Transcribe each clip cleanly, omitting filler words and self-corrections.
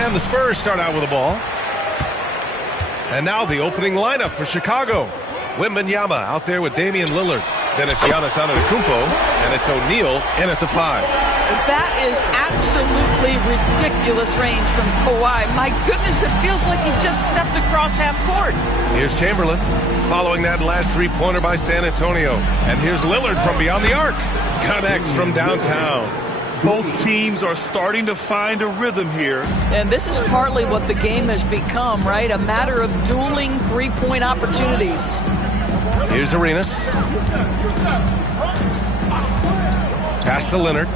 And the Spurs start out with the ball. And now the opening lineup for Chicago. Wembanyama out there with Damian Lillard. Then it's Giannis Antetokounmpo, and it's O'Neal in at the 5. That is absolutely ridiculous range from Kawhi. My goodness, it feels like he just stepped across half court. Here's Chamberlain, following that last three-pointer by San Antonio. And here's Lillard from beyond the arc. Connects from downtown. Both teams are starting to find a rhythm here. And this is partly what the game has become, right? A matter of dueling three-point opportunities. Here's Arenas. Pass to Leonard.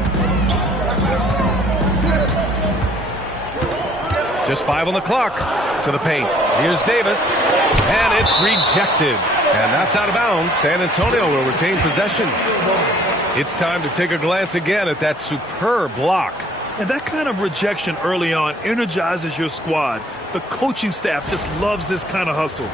Just 5 on the clock. To the paint. Here's Davis. And it's rejected. And that's out of bounds. San Antonio will retain possession. It's time to take a glance again at that superb block. And that kind of rejection early on energizes your squad. The coaching staff just loves this kind of hustle.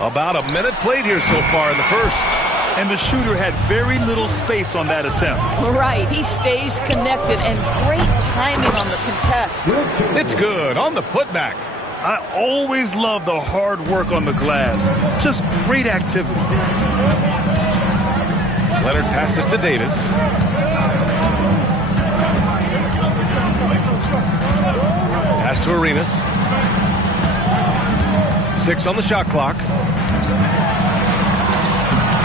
About a minute played here so far in the first. And the shooter had very little space on that attempt. Right, he stays connected and great timing on the contest. It's good on the putback. I always love the hard work on the glass. Just great activity. Leonard passes to Davis. Pass to Arenas. 6 on the shot clock.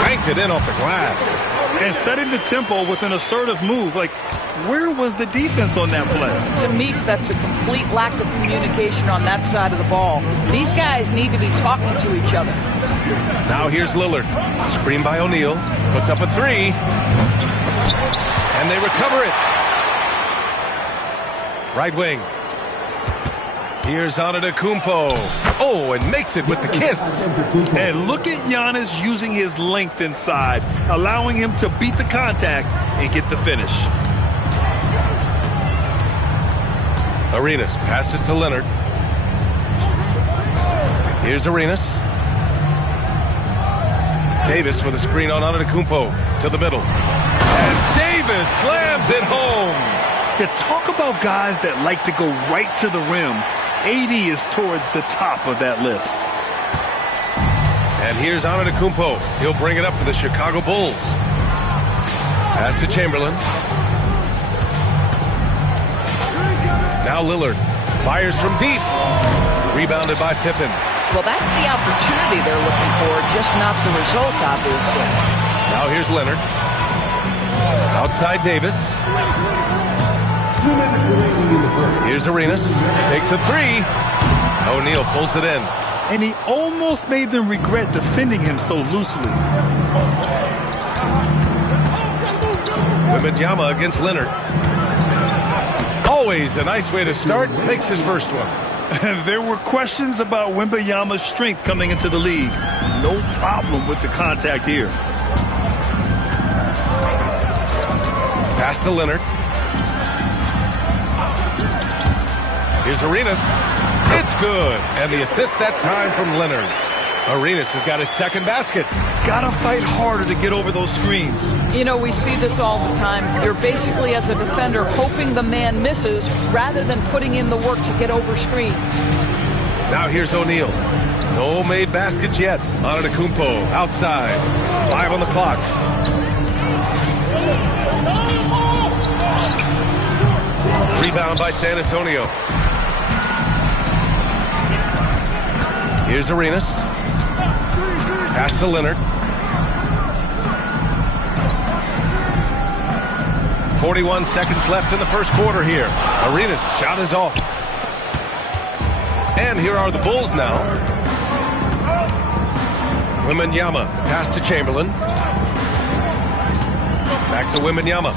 Banked it in off the glass. And setting the tempo with an assertive move. Like, where was the defense on that play? To me, that's a complete lack of communication on that side of the ball. These guys need to be talking to each other. Now here's Lillard. Screen by O'Neal. Puts up a 3. And they recover it. Right wing. Here's Antetokounmpo. Oh, and makes it with the kiss. And look at Giannis using his length inside, allowing him to beat the contact and get the finish. Arenas passes to Leonard. Here's Arenas. Davis with a screen on Antetokounmpo to the middle. And Davis slams it home. Yeah, talk about guys that like to go right to the rim. AD is towards the top of that list. And here's Antetokounmpo. He'll bring it up for the Chicago Bulls. Pass to Chamberlain. Now Lillard fires from deep. Rebounded by Pippen. Well, that's the opportunity they're looking for, just not the result, obviously. Now here's Leonard. Outside Davis. Here's Arenas. Takes a 3. O'Neal pulls it in. And he almost made them regret defending him so loosely. Wembanyama against Leonard. Always a nice way to start. Makes his first one. There were questions about Wembanyama's strength coming into the league. No problem with the contact here. Pass to Leonard. Here's Arenas. It's good. And the assist that time from Leonard. Arenas has got his second basket. Gotta fight harder to get over those screens. You know, we see this all the time. You're basically, as a defender, hoping the man misses rather than putting in the work to get over screens. Now here's O'Neal. No made baskets yet. Antetokounmpo outside. 5 on the clock. Rebound by San Antonio. Here's Arenas. Pass to Leonard. 41 seconds left in the first quarter here. Arenas' shot is off. And here are the Bulls now. Wembanyama, pass to Chamberlain. Back to Wembanyama.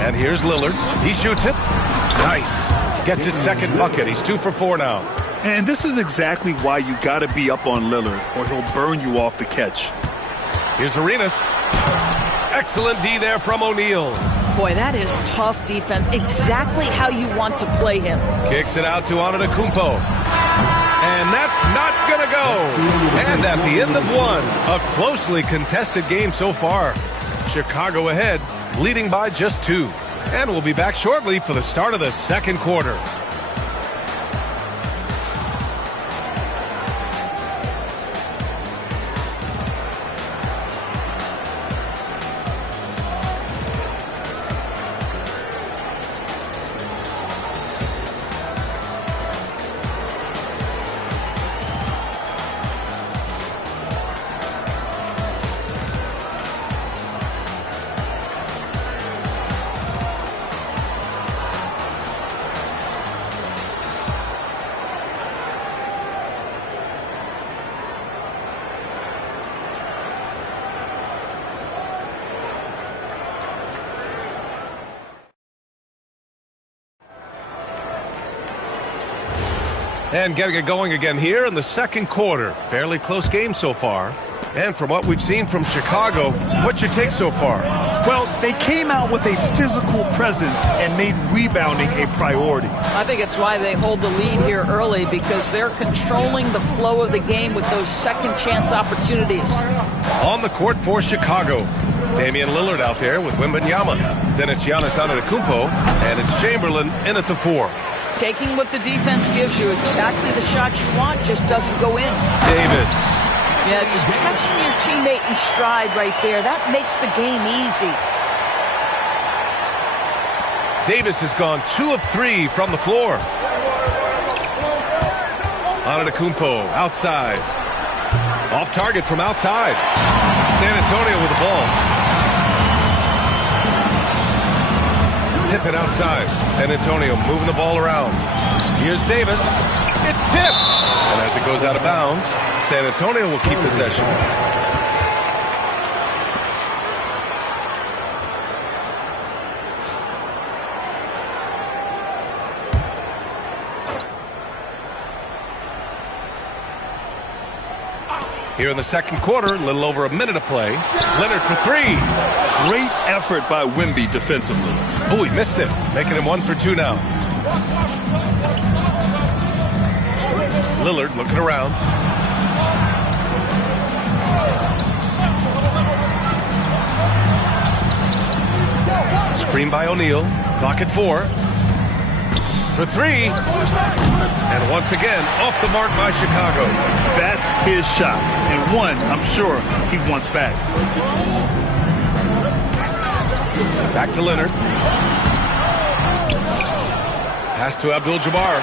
And here's Lillard. He shoots it. Nice. Gets his second bucket. He's 2 for 4 now. And this is exactly why you got to be up on Lillard, or he'll burn you off the catch. Here's Arenas. Excellent D there from O'Neal. Boy, that is tough defense. Exactly how you want to play him. Kicks it out to Antetokounmpo. And that's not going to go. And at the end of one, a closely contested game so far. Chicago ahead, leading by just 2. And we'll be back shortly for the start of the second quarter. And getting it going again here in the second quarter. Fairly close game so far. And from what we've seen from Chicago, what's your take so far? Well, they came out with a physical presence and made rebounding a priority. I think it's why they hold the lead here early, because they're controlling the flow of the game with those second chance opportunities. On the court for Chicago, Damian Lillard out there with Wembanyama. Then it's Giannis Antetokounmpo, and it's Chamberlain in at the 4. Taking what the defense gives you, exactly the shot you want, just doesn't go in. Davis. Yeah, just catching your teammate in stride right there. That makes the game easy. Davis has gone 2 of 3 from the floor. Antetokounmpo outside. Off target from outside. San Antonio with the ball. Pippen outside. San Antonio moving the ball around. Here's Davis. It's tipped. And as it goes out of bounds, San Antonio will keep possession. Here in the second quarter, a little over a minute to play. Leonard for 3. Great effort by Wemby defensively. Oh, he missed it, making him 1 for 2 now. Lillard looking around. Screen by O'Neal. Clock at 4. For 3. And once again, off the mark by Chicago. That's his shot. And one, I'm sure, he wants back. Back to Leonard. Pass to Abdul-Jabbar.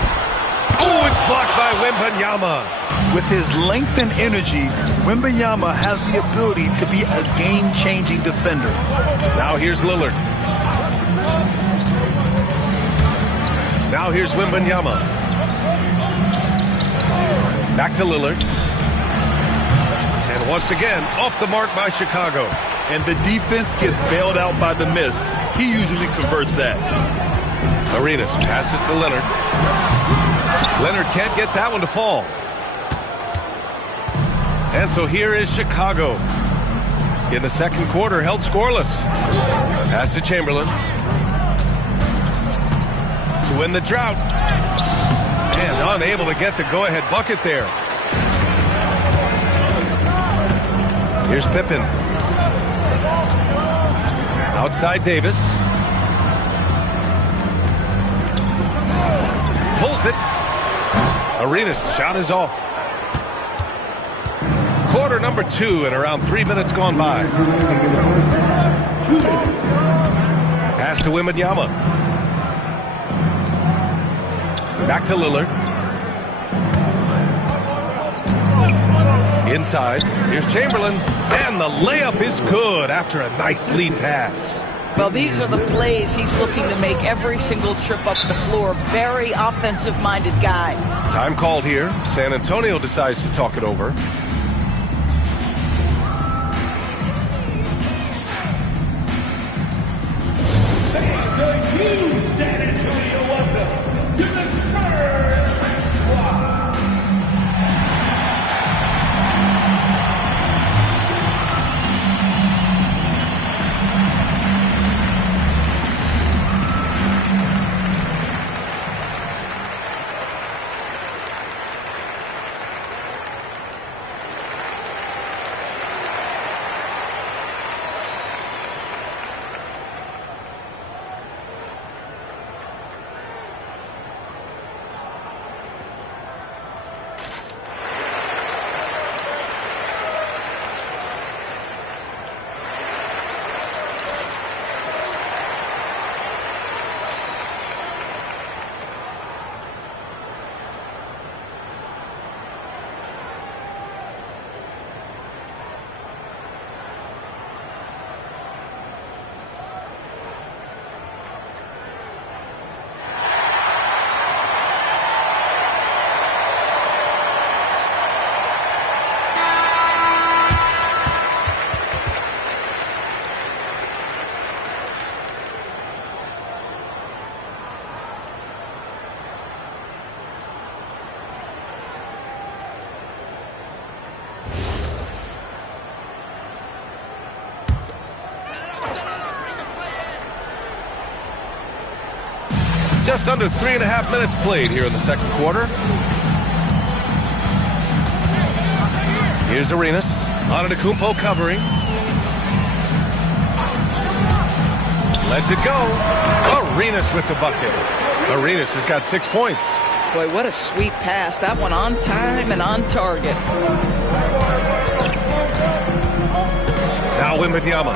Oh, it's blocked by Wembanyama. With his length and energy, Wembanyama has the ability to be a game-changing defender. Now here's Lillard. Now here's Wembanyama. Back to Lillard. And once again, off the mark by Chicago. And the defense gets bailed out by the miss. He usually converts that. Arenas passes to Leonard. Leonard can't get that one to fall. And so here is Chicago. In the second quarter, held scoreless. Pass to Chamberlain. To win the drought. And unable to get the go-ahead bucket there. Here's Pippen. Outside Davis. Pulls it. Arenas' shot is off. Quarter number 2 and around 3 minutes gone by. Pass to Wembanyama. Back to Lillard. Inside. Here's Chamberlain. And the layup is good after a nice lead pass. Well, these are the plays he's looking to make every single trip up the floor. Very offensive-minded guy. Time called here. San Antonio decides to talk it over. San Antonio, welcome to the third squad. Just under 3.5 minutes played here in the second quarter. Here's Arenas. Antetokounmpo covering. Lets it go. Arenas with the bucket. Arenas has got 6 points. Boy, what a sweet pass. That one on time and on target. Now Wembanyama.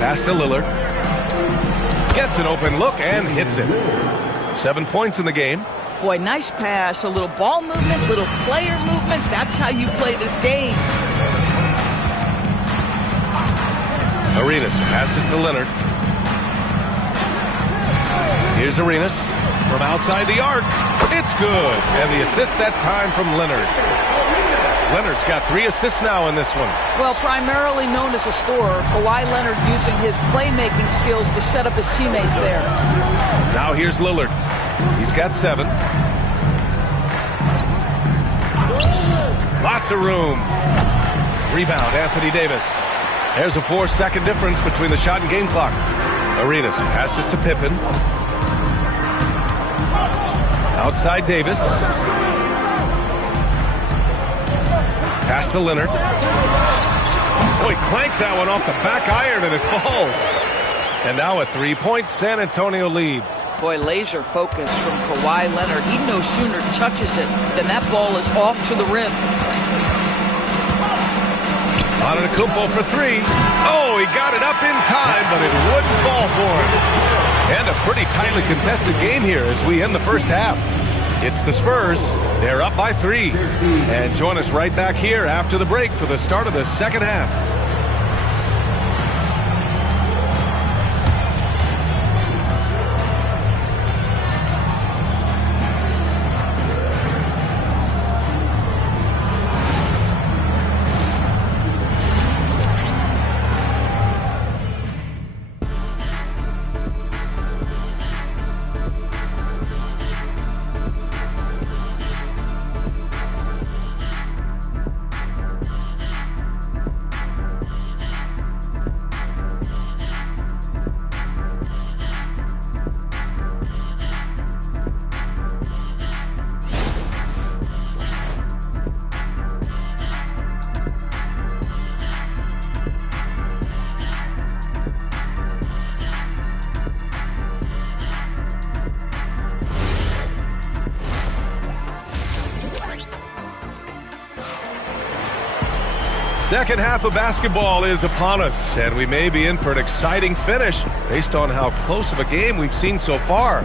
Pass to Lillard. Gets an open look and hits it. 7 points in the game. Boy, nice pass. A little ball movement, little player movement. That's how you play this game. Arenas passes to Leonard. Here's Arenas from outside the arc. It's good. And the assist that time from Leonard. Leonard's got 3 assists now in this one. Well, primarily known as a scorer, Kawhi Leonard using his playmaking skills to set up his teammates there. Now here's Lillard. He's got 7. Lots of room. Rebound, Anthony Davis. There's a 4-second difference between the shot and game clock. Arenas passes to Pippen. Outside Davis. Pass to Leonard. Oh, he clanks that one off the back iron and it falls. And now a 3-point San Antonio lead. Boy, laser focus from Kawhi Leonard. He no sooner touches it than that ball is off to the rim. Antetokounmpo for 3. Oh, he got it up in time, but it wouldn't fall for him. And a pretty tightly contested game here as we end the first half. It's the Spurs. They're up by 3. And join us right back here after the break for the start of the second half. Second half of basketball is upon us, and we may be in for an exciting finish based on how close of a game we've seen so far.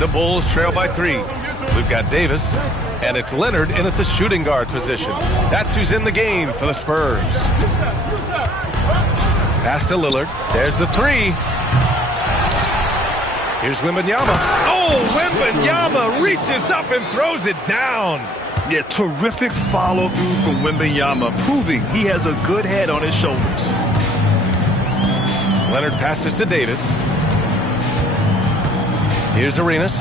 The Bulls trail by 3. We've got Davis, and it's Leonard in at the shooting guard position. That's who's in the game for the Spurs. Pass to Lillard. There's the 3. Here's Wembanyama. Oh, Wembanyama reaches up and throws it down. Yeah, terrific follow-through from Wembanyama, proving he has a good head on his shoulders. Leonard passes to Davis. Here's Arenas.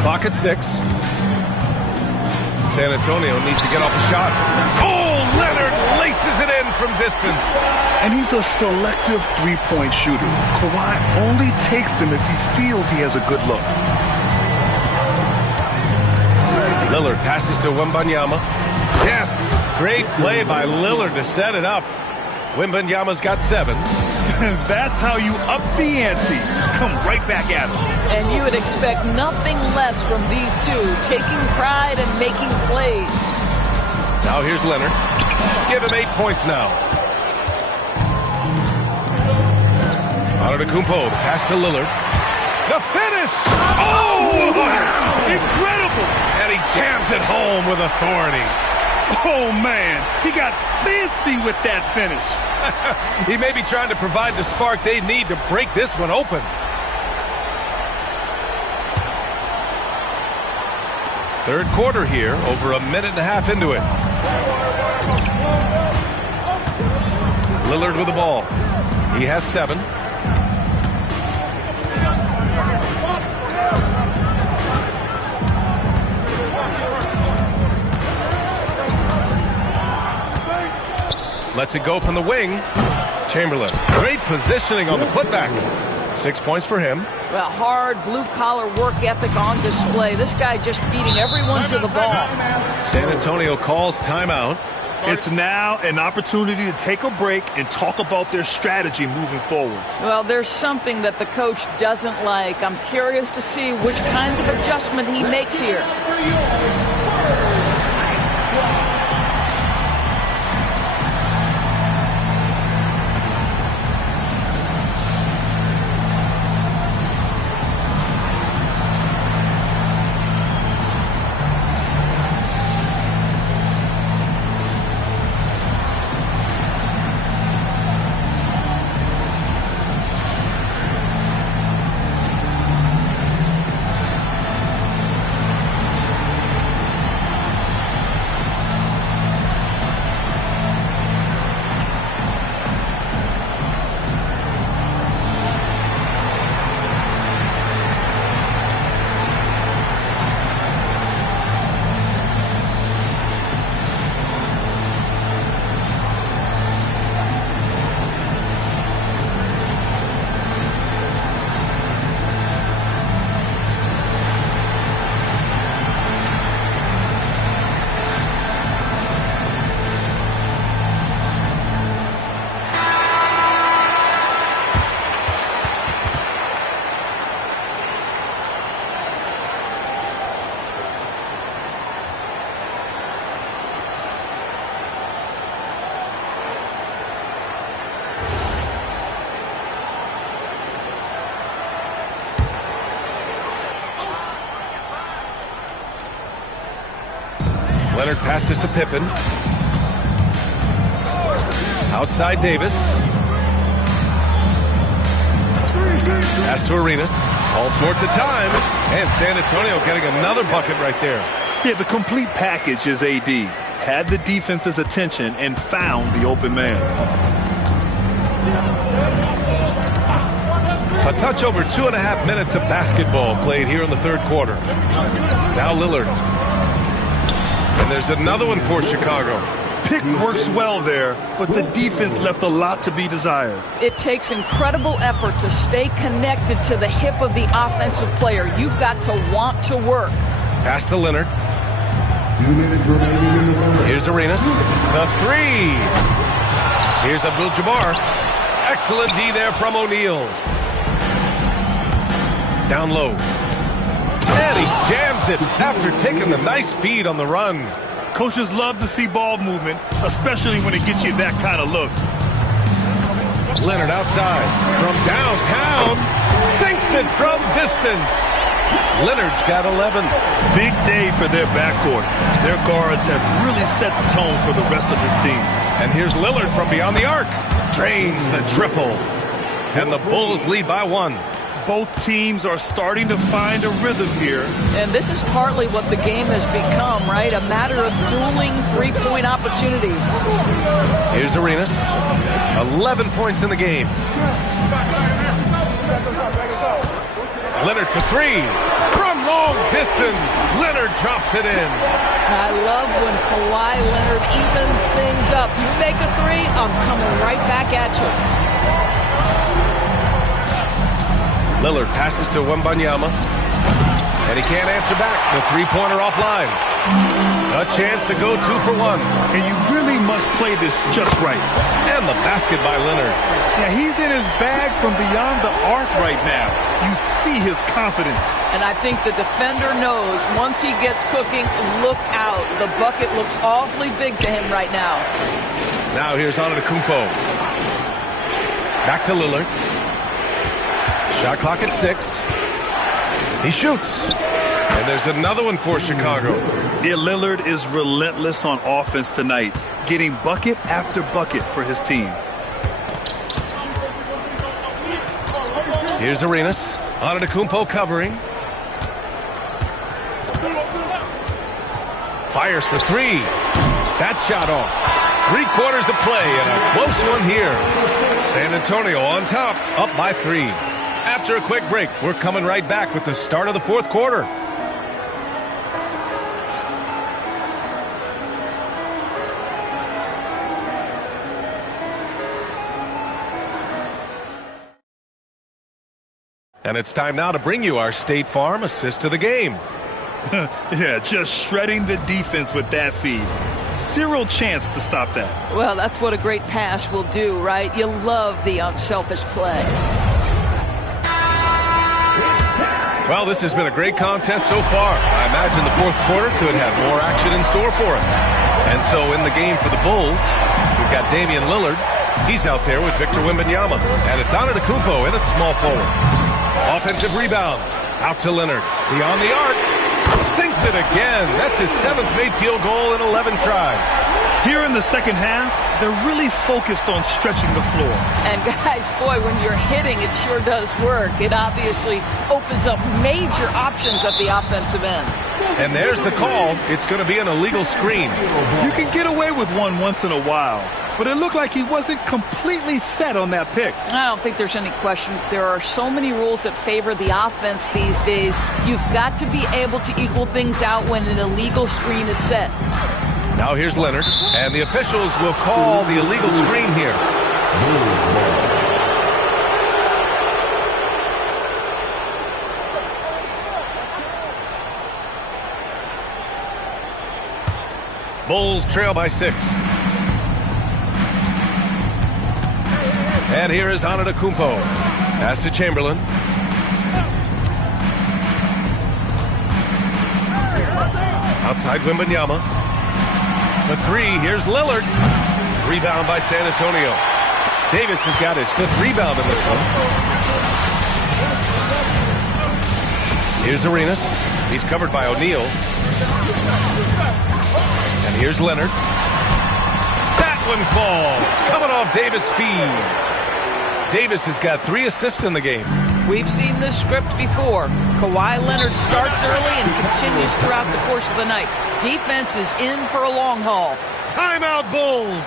Clock at 6. San Antonio needs to get off a shot. Oh, Leonard laces it in from distance. And he's a selective three-point shooter. Kawhi only takes them if he feels he has a good look. Lillard passes to Wembanyama. Yes, great play by Lillard to set it up. Wembanyama's got 7. That's how you up the ante. Come right back at him. And you would expect nothing less from these two, taking pride and making plays. Now here's Leonard. Give him 8 points now. Antetokounmpo, pass to Lillard. The finish! Oh! Incredible! And he jams it home with authority. Oh, man. He got fancy with that finish. He may be trying to provide the spark they need to break this one open. Third quarter here, over a minute and a half into it. Lillard with the ball. He has 7. Lets it go from the wing. Chamberlain. Great positioning on the putback. 6 points for him. Well, hard blue-collar work ethic on display. This guy just beating everyone to the ball. San Antonio calls timeout. It's now an opportunity to take a break and talk about their strategy moving forward. Well, there's something that the coach doesn't like. I'm curious to see which kind of adjustment he makes here. Leonard passes to Pippen. Outside Davis. Pass to Arenas. All sorts of time. And San Antonio getting another bucket right there. Yeah, the complete package is AD. Had the defense's attention and found the open man. A touch over 2.5 minutes of basketball played here in the third quarter. Now Lillard. And there's another one for Chicago. Pick works well there, but the defense left a lot to be desired. It takes incredible effort to stay connected to the hip of the offensive player. You've got to want to work. Pass to Leonard. Here's Arenas. The three. Here's Abdul-Jabbar. Excellent D there from O'Neal. Down low. And he jams it after taking the nice feed on the run. Coaches love to see ball movement, especially when it gets you that kind of look. Leonard outside from downtown. Sinks it from distance. Leonard's got 11. Big day for their backcourt. Their guards have really set the tone for the rest of this team. And here's Lillard from beyond the arc. Drains the triple. And the Bulls lead by 1. Both teams are starting to find a rhythm here. And this is partly what the game has become, right? A matter of dueling three-point opportunities. Here's Arenas. 11 points in the game. Leonard for three. From long distance, Leonard drops it in. I love when Kawhi Leonard evens things up. You make a three, I'm coming right back at you. Lillard passes to Wembanyama. And he can't answer back. The three-pointer offline. A chance to go 2 for 1. And you really must play this just right. And the basket by Leonard. Yeah, he's in his bag from beyond the arc right now. You see his confidence. And I think the defender knows once he gets cooking, look out. The bucket looks awfully big to him right now. Now here's Antetokounmpo. Back to Lillard. Shot clock at 6. He shoots. And there's another one for Chicago. Yeah, Lillard is relentless on offense tonight, getting bucket after bucket for his team. Here's Arenas. Antetokounmpo covering. Fires for three. That shot off. 3/4 of play and a close one here. San Antonio on top, up by 3. After a quick break, we're coming right back with the start of the fourth quarter. And it's time now to bring you our State Farm assist of the game. Yeah, just shredding the defense with that feed. Zero chance to stop that. Well, that's what a great pass will do, right? You love the unselfish play. Well, this has been a great contest so far. I imagine the fourth quarter could have more action in store for us. And so in the game for the Bulls, we've got Damian Lillard. He's out there with Victor Wembanyama. And it's Antetokounmpo in at small forward. Offensive rebound. Out to Leonard. Beyond the arc. Sinks it again. That's his 7th made field goal in 11 tries. Here in the second half, they're really focused on stretching the floor. And guys, boy, when you're hitting, it sure does work. It obviously opens up major options at the offensive end. And there's the call. It's going to be an illegal screen. You can get away with one once in a while, but it looked like he wasn't completely set on that pick. I don't think there's any question. There are so many rules that favor the offense these days. You've got to be able to equal things out when an illegal screen is set. Now here's Leonard, and the officials will call the illegal screen here. Bulls trail by 6. And here is Antetokounmpo. Pass to Chamberlain. Outside Wembanyama. For 3, here's Lillard. Rebound by San Antonio. Davis has got his 5th rebound in this one. Here's Arenas. He's covered by O'Neal. And here's Leonard. That one falls. Coming off Davis' feed. Davis has got 3 assists in the game. We've seen this script before. Kawhi Leonard starts early and continues throughout the course of the night. Defense is in for a long haul. Timeout, Bulls.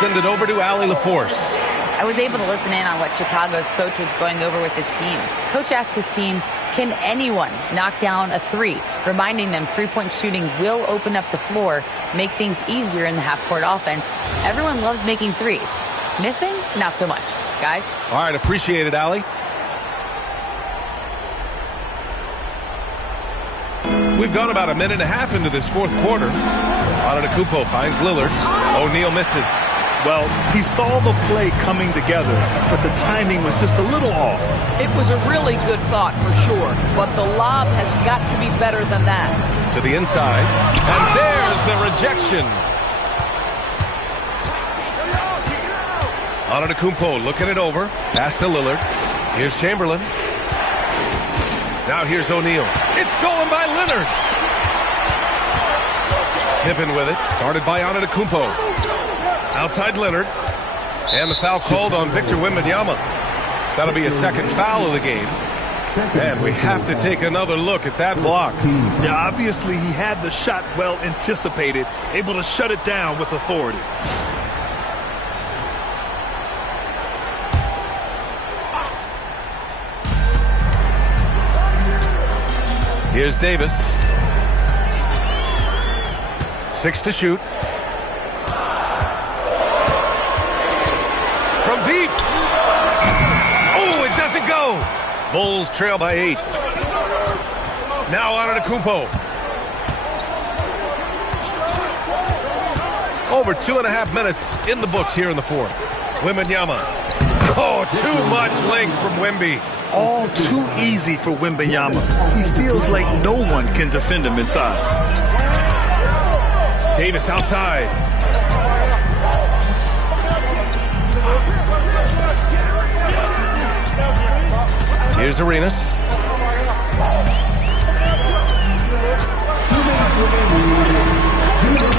Send it over to Allie LaForce. I was able to listen in on what Chicago's coach was going over with his team. Coach asked his team, can anyone knock down a 3? Reminding them 3-point shooting will open up the floor, make things easier in the half-court offense. Everyone loves making 3s. Missing? Not so much. Guys? All right, appreciate it, Allie. We've gone about a minute and a half into this fourth quarter. Antetokounmpo finds Lillard. O'Neal misses. Well, he saw the play coming together, but the timing was just a little off. It was a really good thought for sure, but the lob has got to be better than that. To the inside, and there's the rejection. Antetokounmpo looking it over. Pass to Lillard. Here's Chamberlain. Now here's O'Neal. It's stolen by Leonard. Pippen with it. Guarded by Antetokounmpo. Outside Leonard. And the foul called on Victor Wembanyama. That'll be a second foul of the game. And we have to take another look at that block. Yeah, obviously he had the shot well anticipated, able to shut it down with authority. Here's Davis. 6 to shoot. From deep. Oh, it doesn't go. Bulls trail by 8. Now Antetokounmpo. Over 2.5 minutes in the books here in the fourth. Wembanyama. Oh, too much length from Wemby. All too easy for Wembanyama. He feels like no one can defend him inside. Davis outside. Here's Arenas.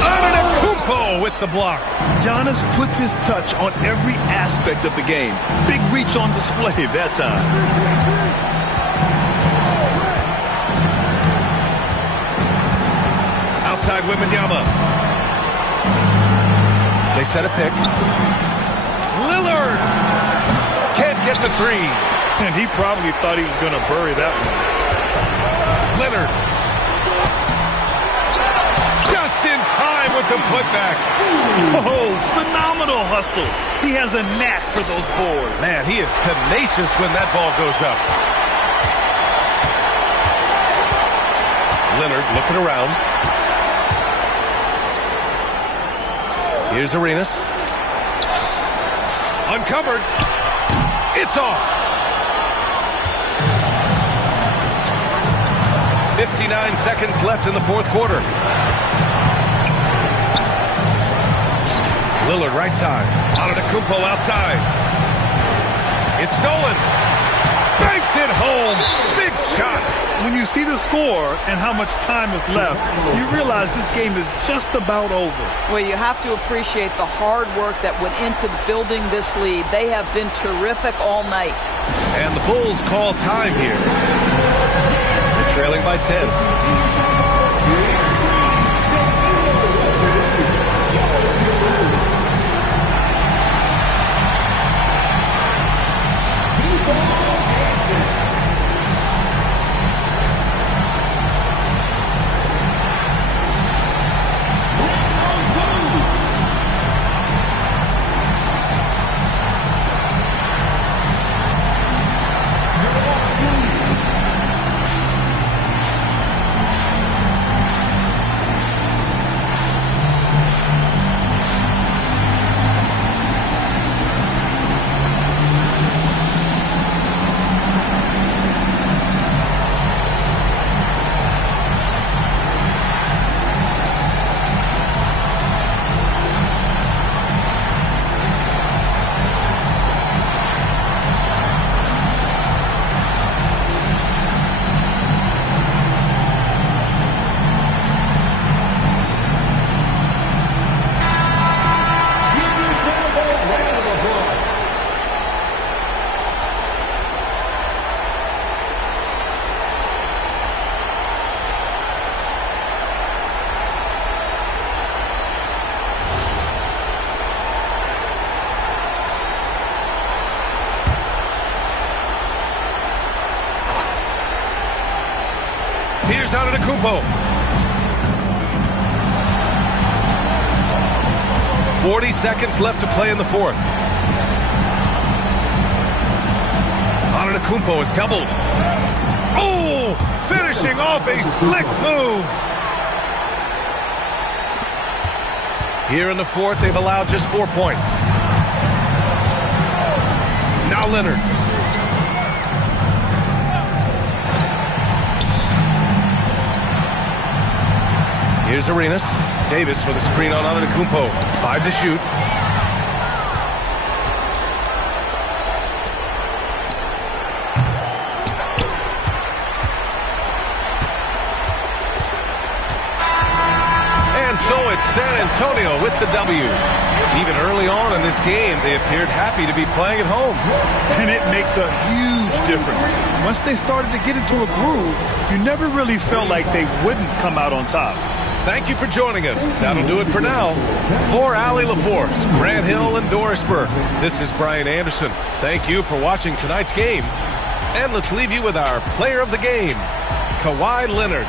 Antetokounmpo with the block. Giannis puts his touch on every aspect of the game. Big reach on display that time. Outside Wembanyama. They set a pick. Lillard can't get the three. And he probably thought he was going to bury that one. Leonard. Just in time with the putback. Oh, phenomenal hustle. He has a knack for those boards. Man, he is tenacious when that ball goes up. Leonard looking around. Here's Arenas. Uncovered. It's off. 59 seconds left in the fourth quarter. Lillard right side. Antetokounmpo outside. It's stolen. Banks it home. Big shot. When you see the score and how much time is left, you realize this game is just about over. Well, you have to appreciate the hard work that went into building this lead. They have been terrific all night. And the Bulls call time here. They're trailing by 10. Here's Antetokounmpo. 40 seconds left to play in the fourth. Antetokounmpo is doubled. Oh, finishing off a slick move. Here in the fourth, they've allowed just 4 points. Now Leonard. Here's Arenas. Davis with a screen on Antetokounmpo. 5 to shoot. And so it's San Antonio with the W. Even early on in this game, they appeared happy to be playing at home. And it makes a huge difference. Once they started to get into a groove, you never really felt like they wouldn't come out on top. Thank you for joining us. That'll do it for now. For Allie LaForce, Grant Hill, and Doris Burke, this is Brian Anderson. Thank you for watching tonight's game. And let's leave you with our player of the game, Kawhi Leonard.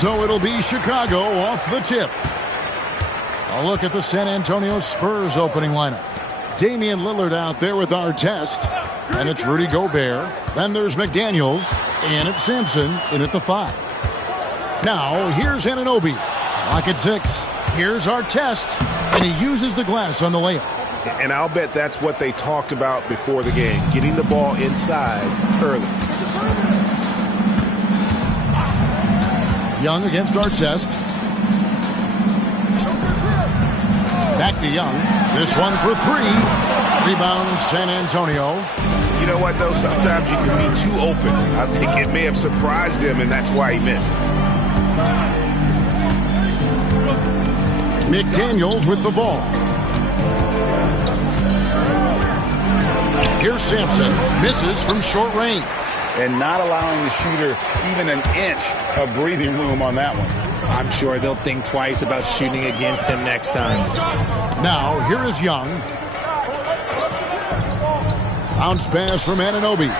so it'll be Chicago off the tip. A look at the San Antonio Spurs opening lineup. Damian Lillard out there with Artest. And it's Rudy Gobert. Then there's McDaniels. And it's Sampson in at the 5. Now, here's Anunoby. Lock at 6. Here's Artest. And he uses the glass on the layup. And I'll bet that's what they talked about before the game. Getting the ball inside early. Young against Artest. Back to Young. This one for 3. Rebound San Antonio. You know what, though? Sometimes you can be too open. I think it may have surprised him, and that's why he missed. McDaniels with the ball. Here's Sampson. Misses from short range. And not allowing the shooter even an inch of breathing room on that one. I'm sure they'll think twice about shooting against him next time. Now, here is Young. Bounce pass from Anunoby.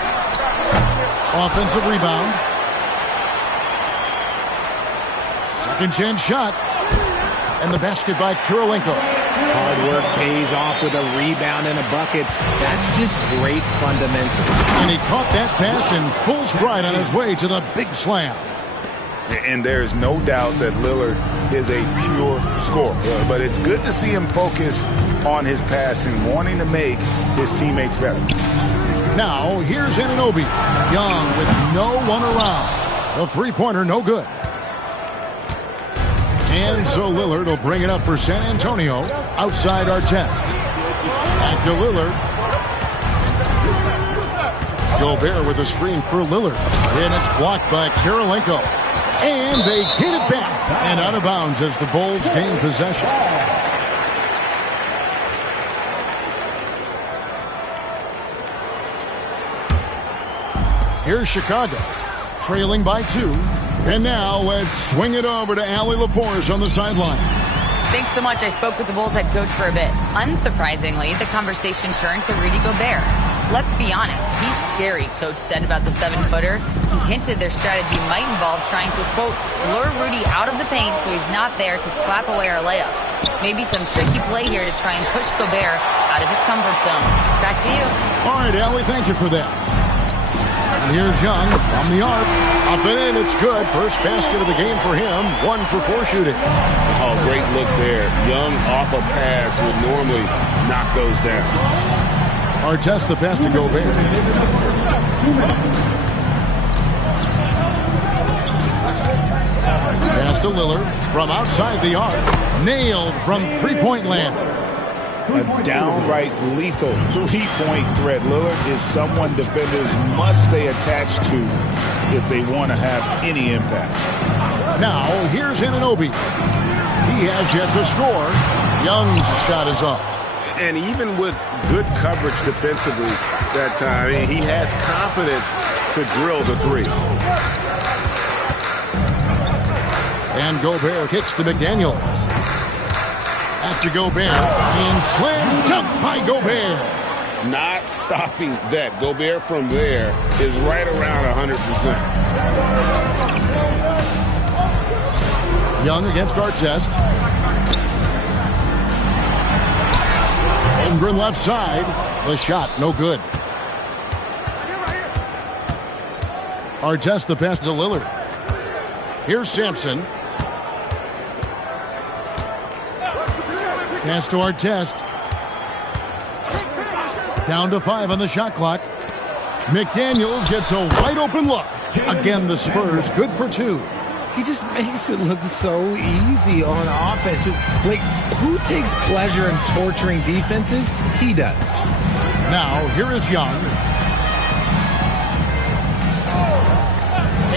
Offensive rebound. Second chance shot. And the basket by Kirilenko. Hard work pays off with a rebound and a bucket. That's just great fundamentals. And he caught that pass in full stride on his way to the big slam. And there's no doubt that Lillard is a pure scorer. But it's good to see him focus on his passing, wanting to make his teammates better. Now, here's Anunoby. Young with no one around. The three-pointer no good. And so Lillard will bring it up for San Antonio outside Artest. Back to Lillard. Gobert with a screen for Lillard. And it's blocked by Kirilenko. And they get it back. And out of bounds as the Bulls gain possession. Here's Chicago, trailing by 2. And now let's swing it over to Allie LaForce on the sideline. Thanks so much. I spoke with the Bulls head coach for a bit. Unsurprisingly, the conversation turned to Rudy Gobert. Let's be honest, he's scary, coach said about the 7-footer. He hinted their strategy might involve trying to, quote, lure Rudy out of the paint so he's not there to slap away our layups. Maybe some tricky play here to try and push Gobert out of his comfort zone. Back to you. All right, Allie, thank you for that. And here's Young from the arc. Up and in, it's good. First basket of the game for him. 1 for 4 shooting. Oh, great look there. Young off a pass would normally knock those down. Artest the pass to Gobert. Pass to Lillard from outside the arc. Nailed from three-point land. A downright lethal three-point threat. Lillard is someone defenders must stay attached to if they want to have any impact. Now, here's Anunoby. He has yet to score. Young's shot is off. And even with good coverage defensively that time, he has confidence to drill the three. And Gobert kicks to McDaniels. After Gobert, and slam dunk by Gobert. Not stopping that. Gobert from there is right around 100%. Young against Artest. Holmgren left side. The shot, no good. Artest the pass to Lillard. Here's Sampson. Pass to Artest. Down to 5 on the shot clock. McDaniels gets a wide open look. Again, the Spurs good for 2. He just makes it look so easy on offense. Like, who takes pleasure in torturing defenses? He does. Now, here is Young.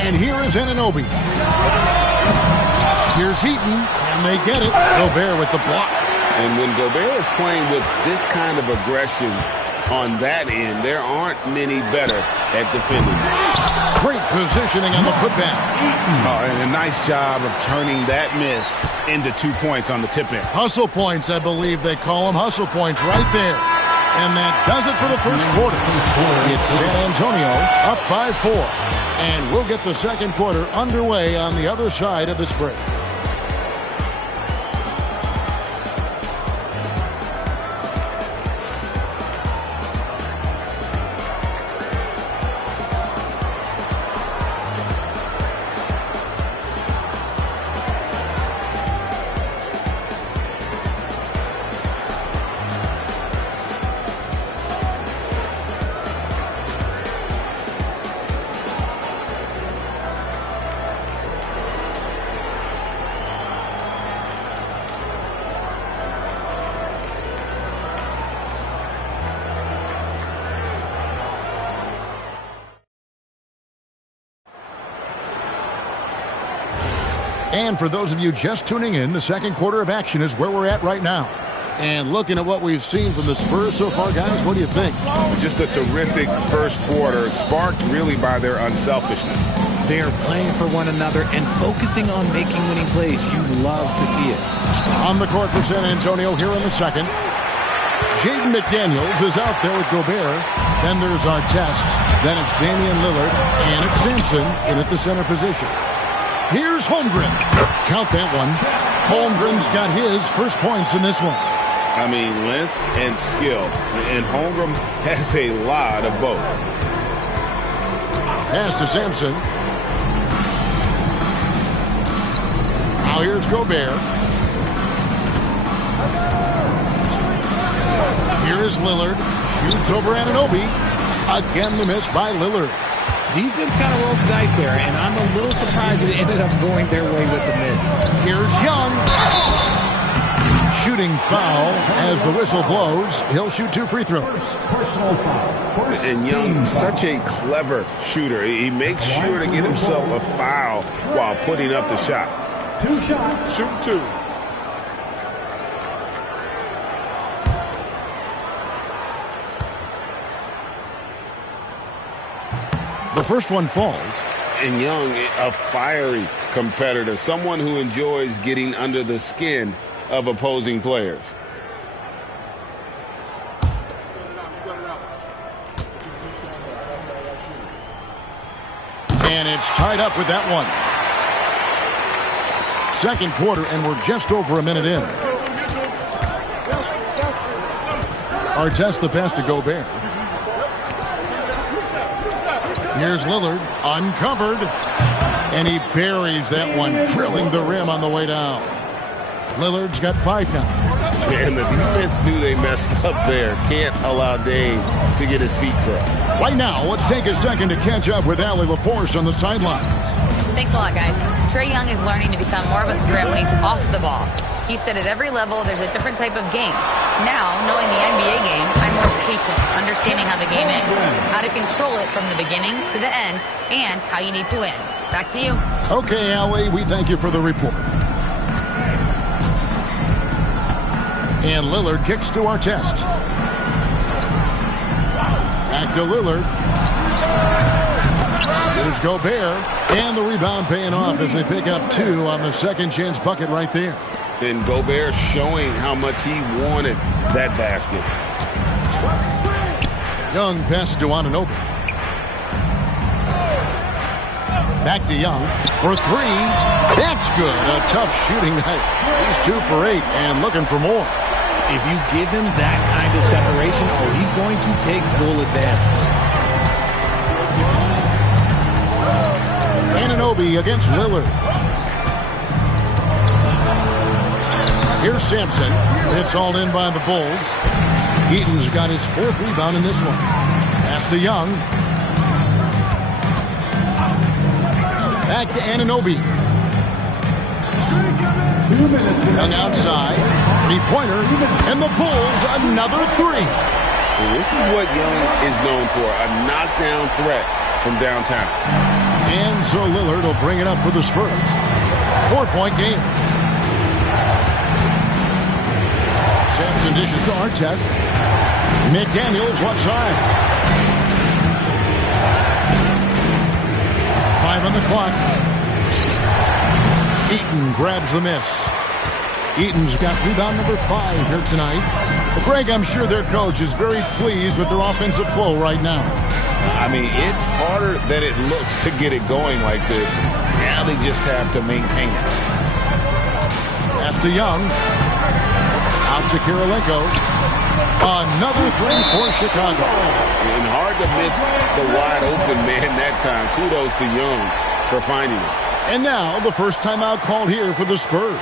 And here is Anunoby. Here's Heaton, and they get it. Gobert with the block. And when Gobert is playing with this kind of aggression on that end, there aren't many better at defending. Great positioning on the putback. And a nice job of turning that miss into 2 points on the tip in. Hustle points, I believe they call them. Hustle points right there. And that does it for the first quarter. It's San Antonio up by 4. And we'll get the second quarter underway on the other side of this break. And for those of you just tuning in, the second quarter of action is where we're at right now. And looking at what we've seen from the Spurs so far, guys, what do you think? Just a terrific first quarter, sparked really by their unselfishness. They are playing for one another and focusing on making winning plays. You love to see it. On the court for San Antonio here in the second. Jaden McDaniels is out there with Gobert. Then there's Artest. Then it's Damian Lillard. And it's Sampson in at the center position. Here's Holmgren. Count that one. Holmgren's got his first points in this one. I mean, length and skill. And Holmgren has a lot of both. Pass to Sampson. Now here's Gobert. Here is Lillard. Shoots over Anunoby. Again the miss by Lillard. Defense kind of rolled the dice there, and I'm a little surprised it ended up going their way with the miss. Here's Young. Shooting foul as the whistle blows. He'll shoot 2 free throws. And Young, such a clever shooter. He makes sure to get himself a foul while putting up the shot. 2 shots. Shoot 2. The first one falls. And Young, a fiery competitor, someone who enjoys getting under the skin of opposing players. And it's tied up with that one. Second quarter, and we're just over a minute in. Artest the pass to Gobert. Here's Lillard, uncovered, and he buries that one, drilling the rim on the way down. Lillard's got 5 now. And the defense knew they messed up there. Can't allow Dame to get his feet set. Right now, let's take a second to catch up with Allie LaForce on the sidelines. Thanks a lot, guys. Trae Young is learning to become more of a threat when he's off the ball. He said at every level there's a different type of game. Now, knowing the NBA game, I'm more patient, understanding how the game is, how to control it from the beginning to the end, and how you need to win. Back to you. Okay, Allie, we thank you for the report. And Lillard kicks to Artest. Back to Lillard. There's Gobert. And the rebound paying off as they pick up 2 on the second chance bucket right there. And Gobert showing how much he wanted that basket. Young passes to Anunoby. Back to Young for 3. That's good. A tough shooting night. He's 2 for 8 and looking for more. If you give him that kind of separation, he's going to take full advantage. Anunoby against Lillard. Here's Sampson. It's all in by the Bulls. Eaton's got his 4th rebound in this one. Pass to Young. Back to Anunoby. Young outside. 3-pointer. And the Bulls another 3. And this is what Young is known for, a knockdown threat from downtown. And so Lillard will bring it up for the Spurs. 4-point game. Sampson dishes to Artest. McDaniels left side. 5 on the clock. Eaton grabs the miss. Eaton's got rebound number 5 here tonight. Well, Greg, I'm sure their coach is very pleased with their offensive flow right now. I mean, it's harder than it looks to get it going like this. Now they just have to maintain it. Pass to Young. Out to Kirilenko. Another three for Chicago. And hard to miss the wide open man that time. Kudos to Young for finding it. And now the first timeout called here for the Spurs.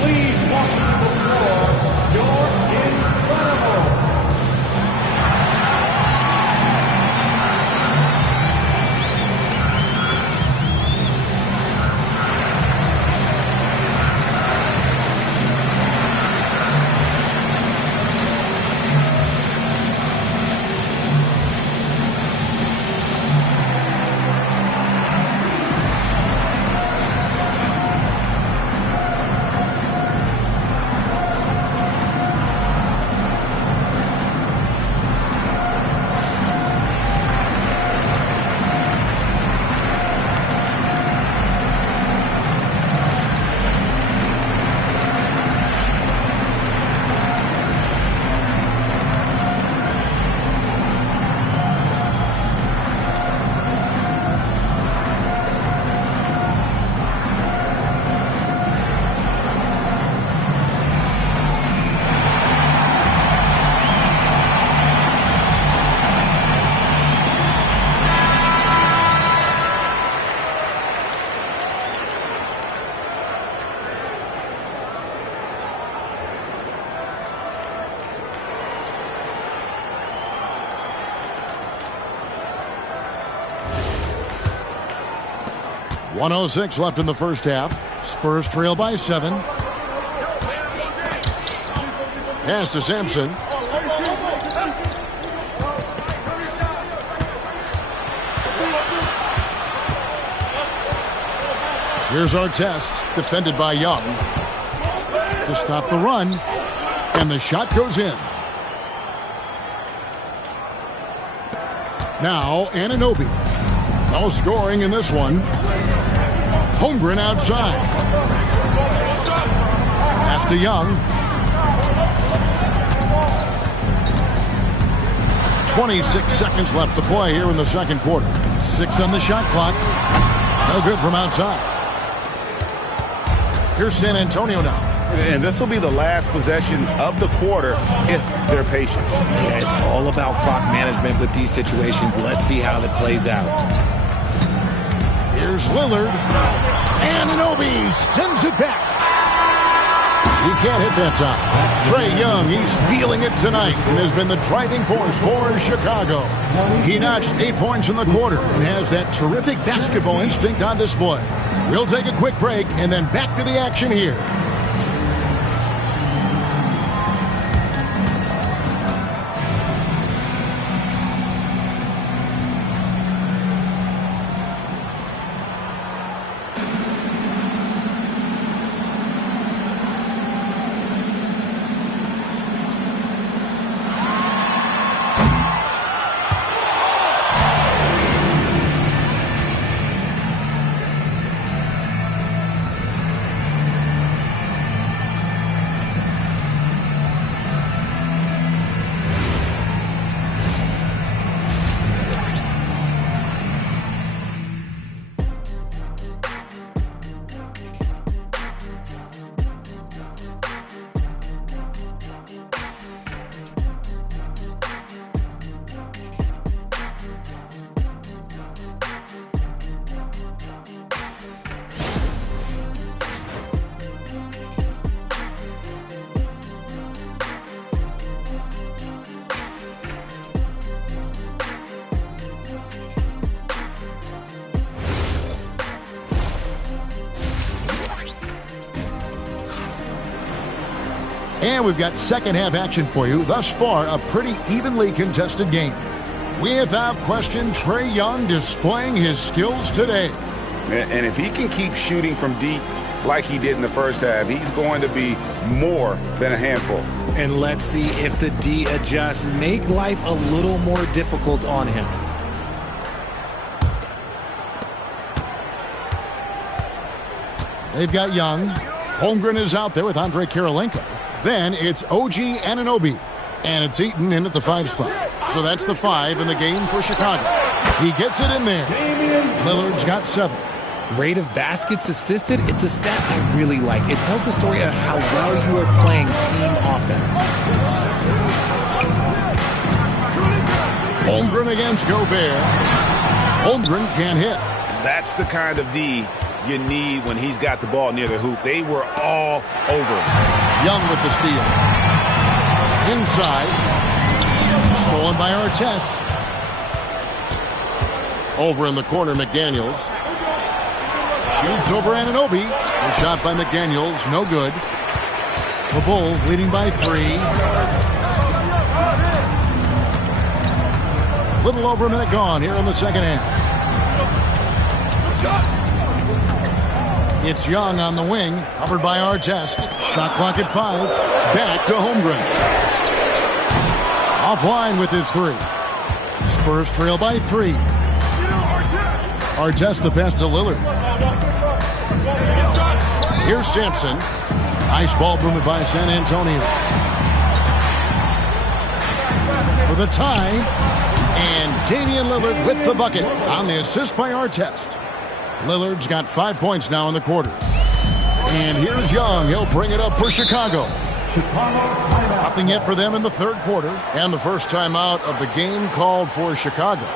Please welcome to the floor, you're incredible. .106 left in the first half. Spurs trail by 7. Pass to Sampson. Here's our test, defended by Young. To stop the run, and the shot goes in. Now, Anunoby. No scoring in this one. Holmgren outside. Pass to Young. 26 seconds left to play here in the second quarter. 6 on the shot clock. No good from outside. Here's San Antonio now. And this will be the last possession of the quarter if they're patient. Yeah, it's all about clock management with these situations. Let's see how that plays out. Here's Lillard. Anunoby sends it back. He can't hit that time. Trae Young, he's feeling it tonight and has been the driving force for Chicago. He notched 8 points in the quarter and has that terrific basketball instinct on display. We'll take a quick break and then back to the action here. And we've got second half action for you. Thus far, a pretty evenly contested game. Without question, Trae Young displaying his skills today. And if he can keep shooting from deep like he did in the first half, he's going to be more than a handful. And let's see if the D adjusts, make life a little more difficult on him. They've got Young. Holmgren is out there with Andre Kirilenko. Then it's OG Anunoby. And it's Eaton in at the 5 spot. So that's the 5 in the game for Chicago. He gets it in there. Lillard's got 7. Rate of baskets assisted, it's a stat I really like. It tells the story of how well you are playing team offense. Holmgren against Gobert. Holmgren can't hit. That's the kind of D you need when he's got the ball near the hoop. They were all over. Young with the steal. Inside. Stolen by Artest. Over in the corner, McDaniels. Shoots over Anunoby. A shot by McDaniels, no good. The Bulls leading by 3. A little over a minute gone here in the second half. It's Young on the wing, covered by Artest. Shot clock at 5. Back to Holmgren. Offline with his 3. Spurs trail by 3. Artest the pass to Lillard. Here's Sampson. Nice ball movement by San Antonio. For the tie. And Damian Lillard with the bucket on the assist by Artest. Lillard's got 5 points now in the quarter. And here's Young. He'll bring it up for Chicago. Nothing yet for them in the third quarter. And the first timeout of the game called for Chicago.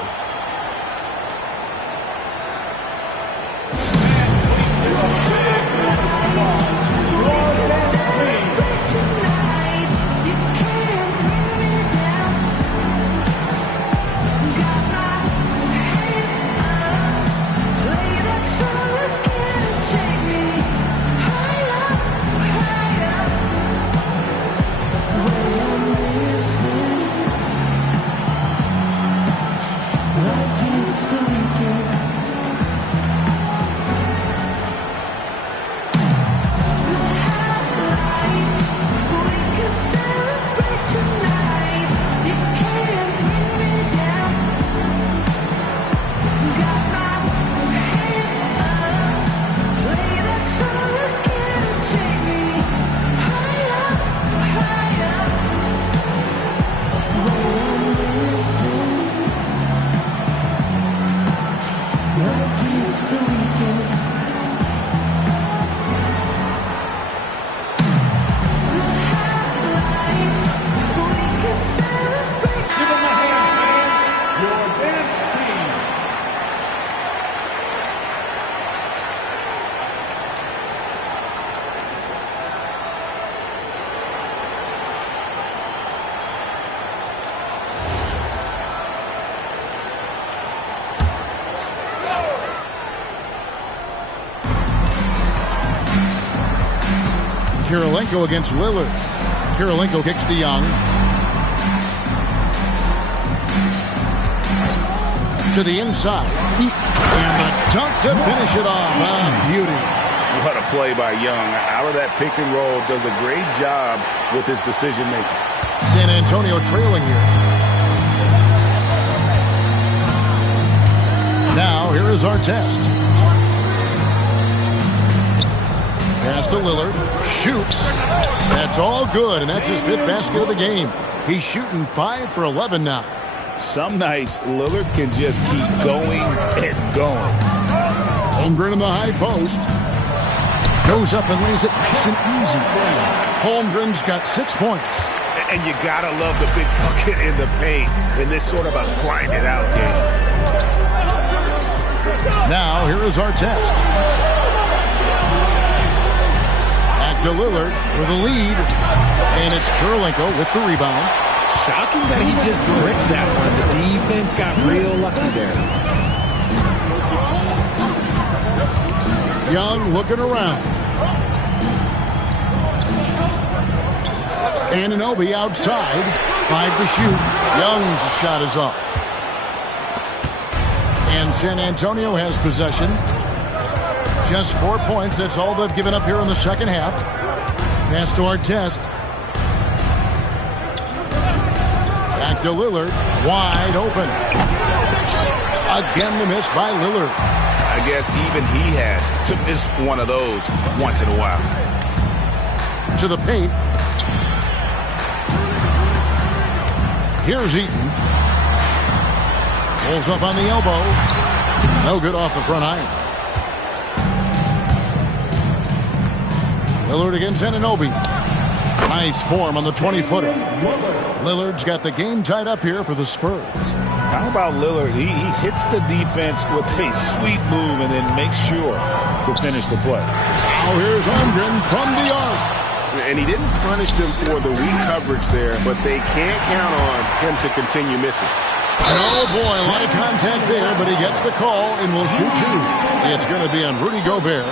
Kirilenko against Lillard. Kirilenko kicks to Young. To the inside. And the dunk to finish it off. Ah, beauty. What a play by Young. Out of that pick and roll, does a great job with his decision making. San Antonio trailing here. Now, here is Artest. Pass to Lillard. Shoots. That's all good, and that's his 5th basket of the game. He's shooting 5 for 11 now. Some nights, Lillard can just keep going and going. Holmgren in the high post. Goes up and lays it nice and easy. Holmgren's got 6 points. And you gotta love the big bucket in the paint in this sort of a grind-it-out game. Now, here is Artest. To Lillard for the lead, and it's Kirilenko with the rebound. Shocking that he just bricked that one. The defense got real lucky there. Young looking around. Anunoby outside. 5 to shoot. Young's shot is off. And San Antonio has possession. Just 4 points. That's all they've given up here in the second half. Pass to Artest. Back to Lillard. Wide open. Again the miss by Lillard. I guess even he has to miss one of those once in a while. To the paint. Here's Eaton. Pulls up on the elbow. No good off the front iron. Lillard against Anunoby. Nice form on the 20-footer. Lillard's got the game tied up here for the Spurs. How about Lillard? He hits the defense with a sweet move and then makes sure to finish the play. Now here's Holmgren from the arc. And he didn't punish them for the weak coverage there, but they can't count on him to continue missing. Oh, boy, a lot of contact there, but he gets the call and will shoot two. It's going to be on Rudy Gobert.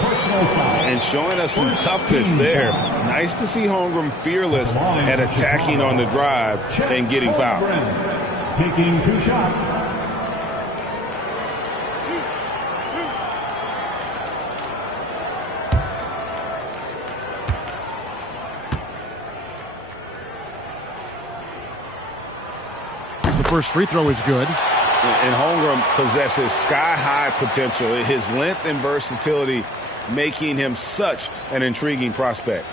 And showing us some toughness there. Nice to see Holmgren fearless at attacking on the drive and getting fouled. Taking 2 shots. The first free throw is good. And Holmgren possesses sky-high potential. His length and versatility making him such an intriguing prospect.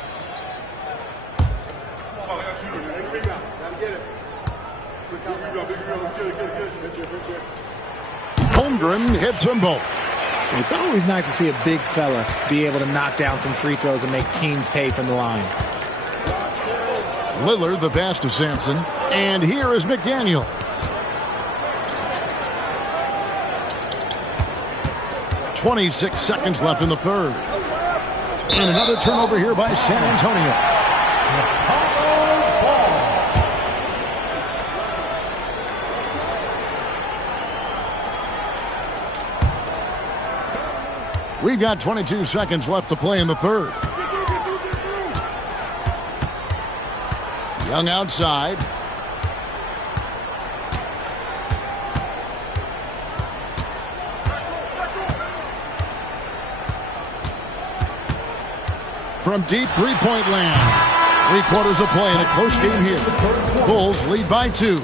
Holmgren hits them both. It's always nice to see a big fella be able to knock down some free throws and make teams pay from the line. Lillard the pass to Sampson. And here is McDaniel. .26 seconds left in the third. And another turnover here by San Antonio. We've got 22 seconds left to play in the third. Young outside. From deep three-point land. 3/4 of play in a close game here. Bulls lead by 2.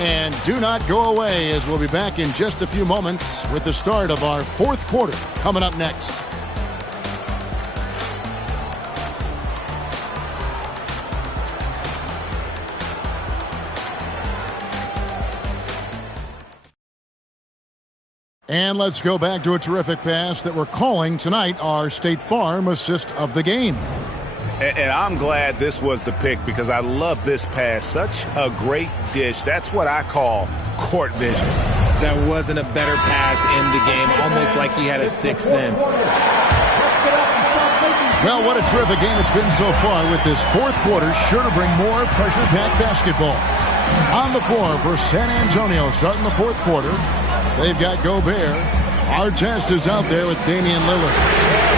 And do not go away, as we'll be back in just a few moments with the start of our fourth quarter coming up next. And let's go back to a terrific pass that we're calling tonight our State Farm assist of the game. And I'm glad this was the pick because I love this pass. Such a great dish. That's what I call court vision. That wasn't a better pass in the game, almost like he had a sixth sense. Well, what a terrific game it's been so far with this fourth quarter. Sure to bring more pressure-packed basketball. On the floor for San Antonio starting the fourth quarter. They've got Gobert. Artest is out there with Damian Lillard.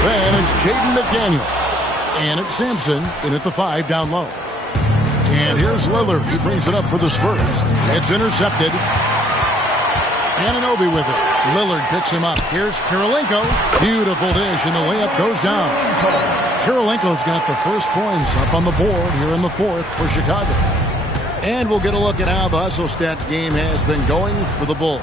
Then it's Jaden McDaniel. And it's Sampson in at the 5 down low. And here's Lillard. He brings it up for the Spurs. It's intercepted. Anunoby with it. Lillard picks him up. Here's Kirilenko. Beautiful dish, and the layup goes down. Kirilenko's got the first points up on the board here in the fourth for Chicago. And we'll get a look at how the hustle stat game has been going for the Bulls.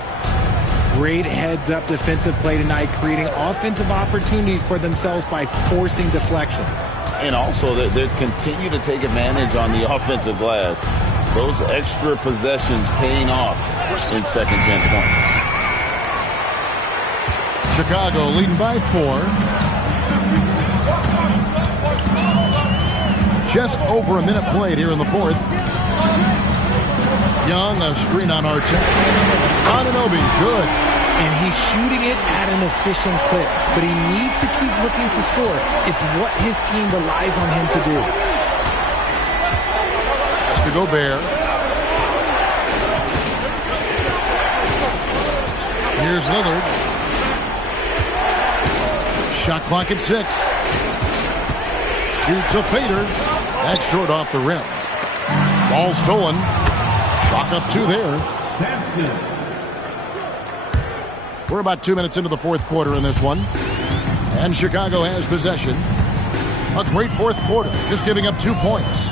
Great heads-up defensive play tonight, creating offensive opportunities for themselves by forcing deflections. And also, they continue to take advantage on the offensive glass. Those extra possessions paying off in second chance points. Chicago leading by 4. Just over a minute played here in the fourth. Young, a screen on Artest. Anunoby, good. And he's shooting it at an efficient clip, but he needs to keep looking to score. It's what his team relies on him to do. That's to Gobert. Here's Lillard. Shot clock at 6. Shoots a fader. That's short off the rim. Ball stolen. Chalk up 2 there. Sampson. We're about 2 minutes into the fourth quarter in this one. And Chicago has possession. A great fourth quarter, just giving up 2 points.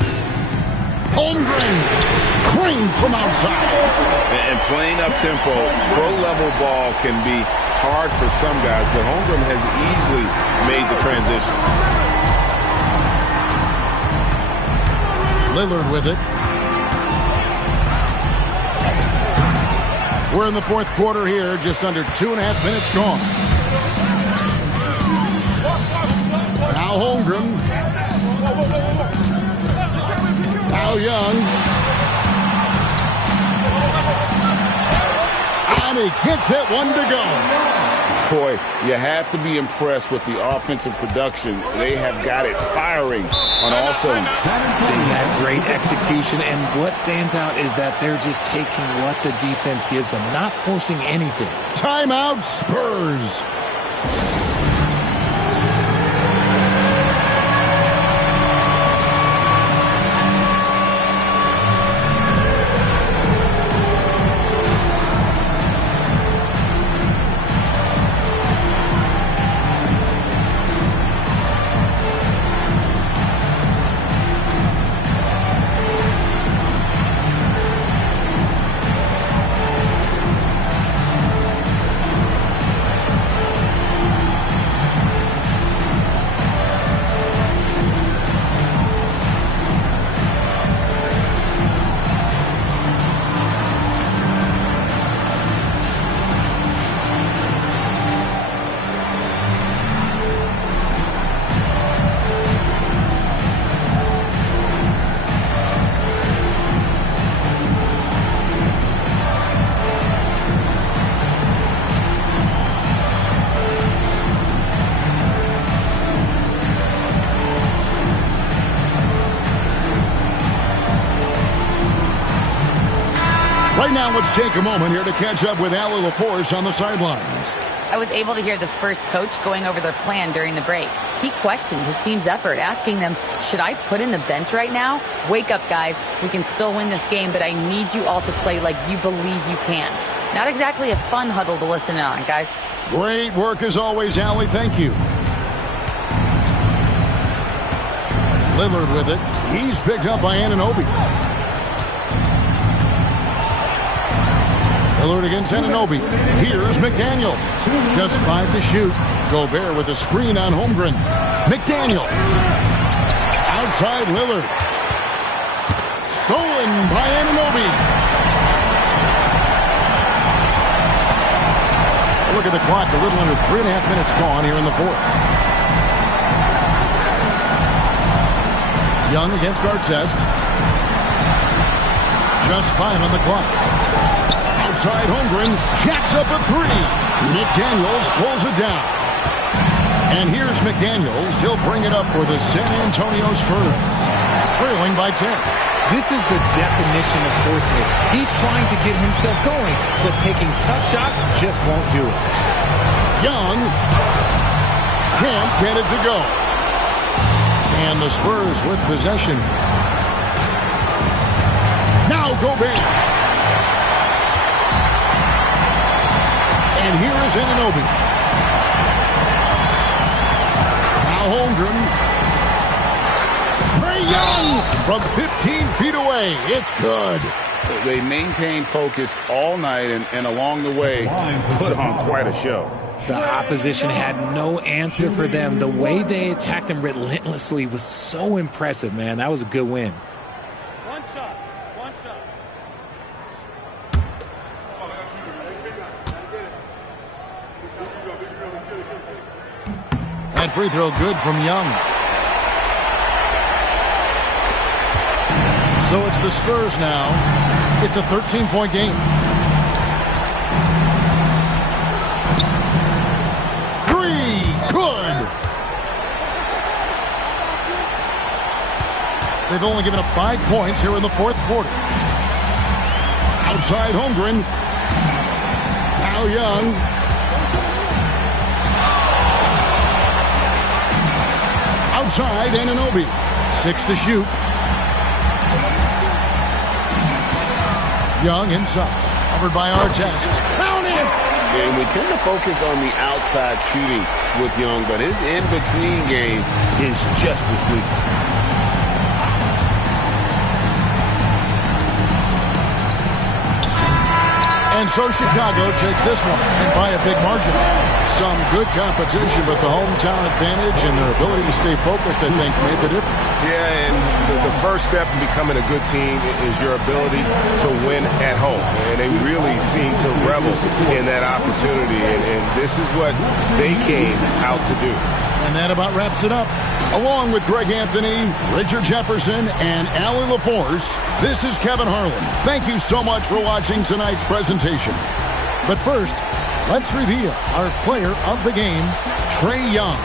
Holmgren, cream from outside. And playing up-tempo, pro-level ball can be hard for some guys, but Holmgren has easily made the transition. Lillard with it. We're in the fourth quarter here, just under 2.5 minutes gone. Now Holmgren. Now Young. And he gets that one to go. Boy, you have to be impressed with the offensive production. They have got it firing on all cylinders. They've had great execution, and what stands out is that they're just taking what the defense gives them, not forcing anything. Timeout, Spurs. Right now, let's take a moment here to catch up with Allie LaForce on the sidelines. I was able to hear the Spurs coach going over their plan during the break. He questioned his team's effort, asking them, should I put in the bench right now? Wake up, guys. We can still win this game, but I need you all to play like you believe you can. Not exactly a fun huddle to listen in on, guys. Great work as always, Allie. Thank you. Lillard with it. He's picked up by Anunoby. Lillard against Anunoby. Here's McDaniel. Just 5 to shoot. Gobert with a screen on Holmgren. McDaniel. Outside Lillard. Stolen by Anunoby. Look at the clock. A little under 3.5 minutes gone here in the fourth. Young against Artest. Just 5 on the clock. Outside Holmgren, jacks up a 3. McDaniels pulls it down. And here's McDaniels. He'll bring it up for the San Antonio Spurs. Trailing by 10. This is the definition of forcing it. He's trying to get himself going, but taking tough shots just won't do it. Young can't get it to go. And the Spurs with possession. Now Gobert. And here is Anunoby. Now Holmgren. Trae Young from 15 feet away. It's good. They maintained focus all night and along the way put on quite a show. The opposition had no answer for them. The way they attacked them relentlessly was so impressive, man. That was a good win. One shot. That free throw good from Young. So it's the Spurs now. It's a 13-point game. Three, good. They've only given up 5 points here in the fourth quarter. Outside Holmgren. Now Young. Outside Anunoby. 6 to shoot. Young inside. Covered by Artest. Count it! And we tend to focus on the outside shooting with Young, but his in-between game is just as lethal. And so Chicago takes this one, and by a big margin. Some good competition, but the hometown advantage and their ability to stay focused, I think, made the difference. Yeah, and the first step in becoming a good team is your ability to win at home. And they really seem to revel in that opportunity, and this is what they came out to do. And that about wraps it up. Along with Greg Anthony, Richard Jefferson, and Allie LaForce, this is Kevin Harlan. Thank you so much for watching tonight's presentation. But first, let's reveal our player of the game, Trae Young.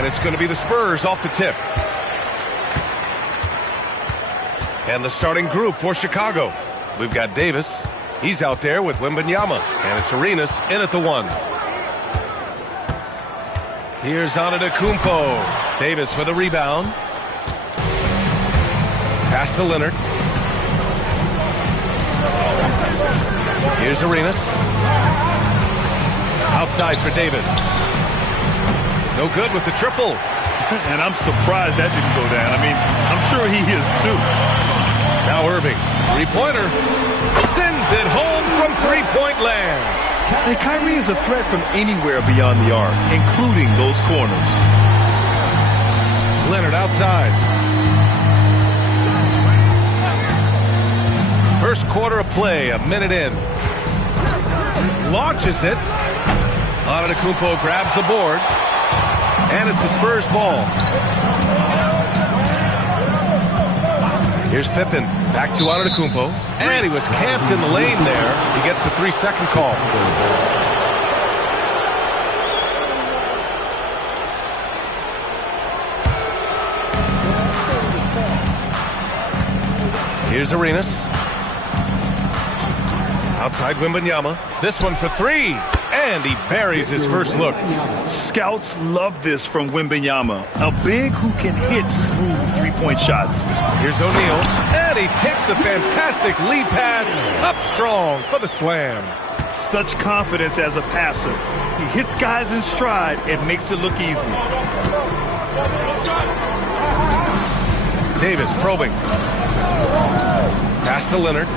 And it's going to be the Spurs off the tip. And the starting group for Chicago. We've got Davis. He's out there with Wembanyama. And it's Arenas in at the 1. Here's Antetokounmpo. Davis with a rebound. Pass to Leonard. Here's Arenas. Outside for Davis. No good with the triple. And I'm surprised that didn't go down. I mean, I'm sure he is too. Now Irving. Three-pointer. Sends it home from three-point land. And Kyrie is a threat from anywhere beyond the arc, including those corners. Leonard outside. First quarter of play, a minute in. Launches it. Antetokounmpo grabs the board. And it's a Spurs ball. Here's Pippen. Back to Antetokounmpo. And he was camped in the lane there. He gets a 3-second call. Here's Arenas. Outside Wembanyama. This one for 3. And he buries his first look. Scouts love this from Wembanyama. A big who can hit smooth three-point shots. Here's O'Neal. And he takes the fantastic lead pass up strong for the slam. Such confidence as a passer. He hits guys in stride and makes it look easy. Davis probing. Pass to Leonard.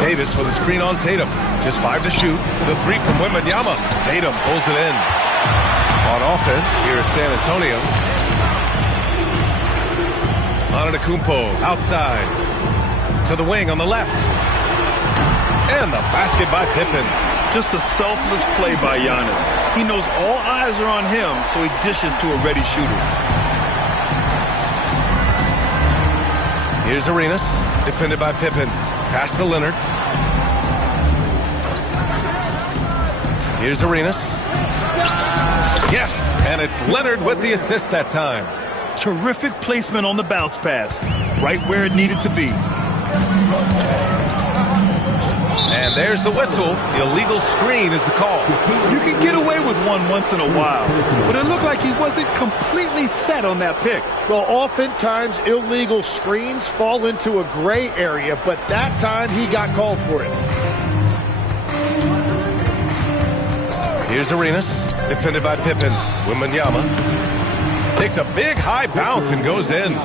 Davis with a screen on Tatum. Just 5 to shoot. The 3 from Wembanyama. Tatum pulls it in. On offense, here is San Antonio. Antetokounmpo outside. To the wing on the left. And the basket by Pippen. Just a selfless play by Giannis. He knows all eyes are on him, so he dishes to a ready shooter. Here's Arenas. Defended by Pippen. Pass to Leonard. Here's Arenas. Yes, and it's Leonard with the assist that time. Terrific placement on the bounce pass. Right where it needed to be. And there's the whistle. The illegal screen is the call. You can get away with one once in a while, but it looked like he wasn't completely set on that pick. Well, oftentimes illegal screens fall into a gray area, but that time he got called for it. Here's Arenas, defended by Pippen. Wembanyama takes a big high bounce and goes in.